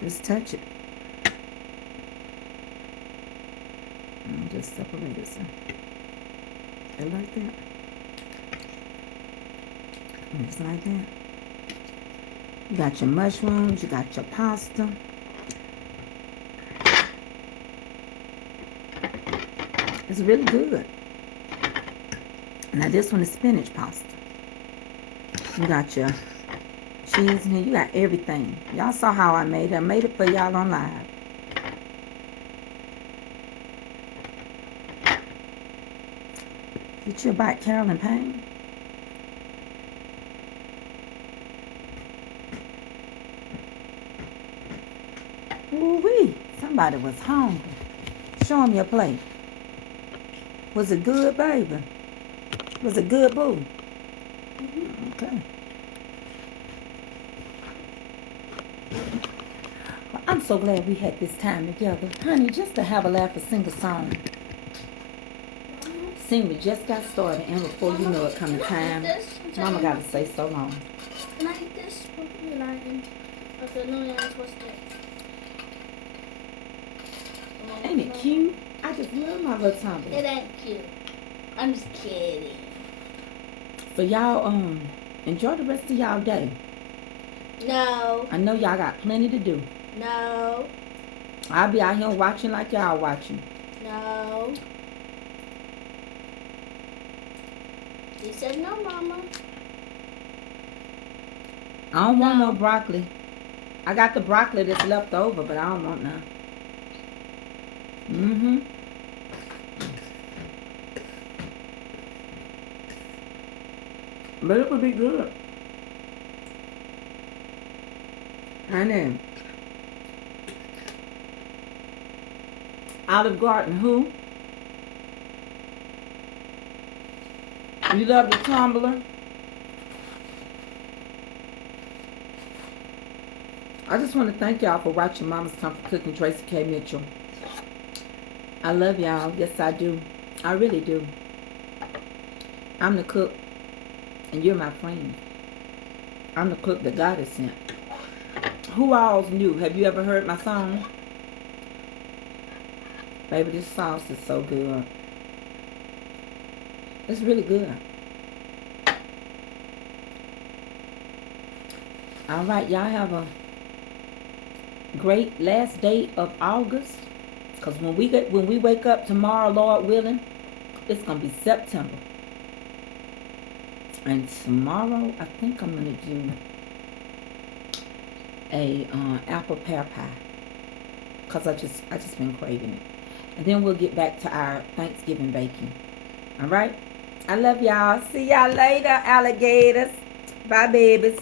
Just touch it. And just separate it. So. And like that. Just like that. You got your mushrooms. You got your pasta. It's really good. Now this one is spinach pasta. You got your cheese in here. You got everything. Y'all saw how I made it. I made it for y'all on live. Get you a bite, Carolyn Payne. Ooh-wee. Somebody was hungry. Show them your plate. Was it good, baby? Was it good, boo? Okay. Well, I'm so glad we had this time together. Honey, just to have a laugh and sing a song. Sing, we just got started, and before you know it, come the time. Mama got to say so long. Can I eat this? Okay, no, what's that? Ain't it cute? I just love my little tumbler. It ain't cute. I'm just kidding. So y'all, enjoy the rest of y'all day. No. I know y'all got plenty to do. No. I'll be out here watching like y'all watching. No. You said no, Mama. I don't want no broccoli. I got the broccoli that's left over, but I don't want none. But it would be good. Honey. Olive Garden, who? You love the tumbler? I just want to thank y'all for watching Mama's Comfort Cooking, Tracy K. Mitchell. I love y'all. Yes, I do. I really do. I'm the cook, and you're my friend. I'm the cook that God has sent. Who all's new? Have you ever heard my song? Baby, this sauce is so good. It's really good. All right, y'all have a great last day of August. Because when we wake up tomorrow, Lord willing, it's gonna be September. And tomorrow, I think I'm gonna do a apple pear pie. Cause I just been craving it. And then we'll get back to our Thanksgiving baking. All right. I love y'all. See y'all later, alligators. Bye, babies.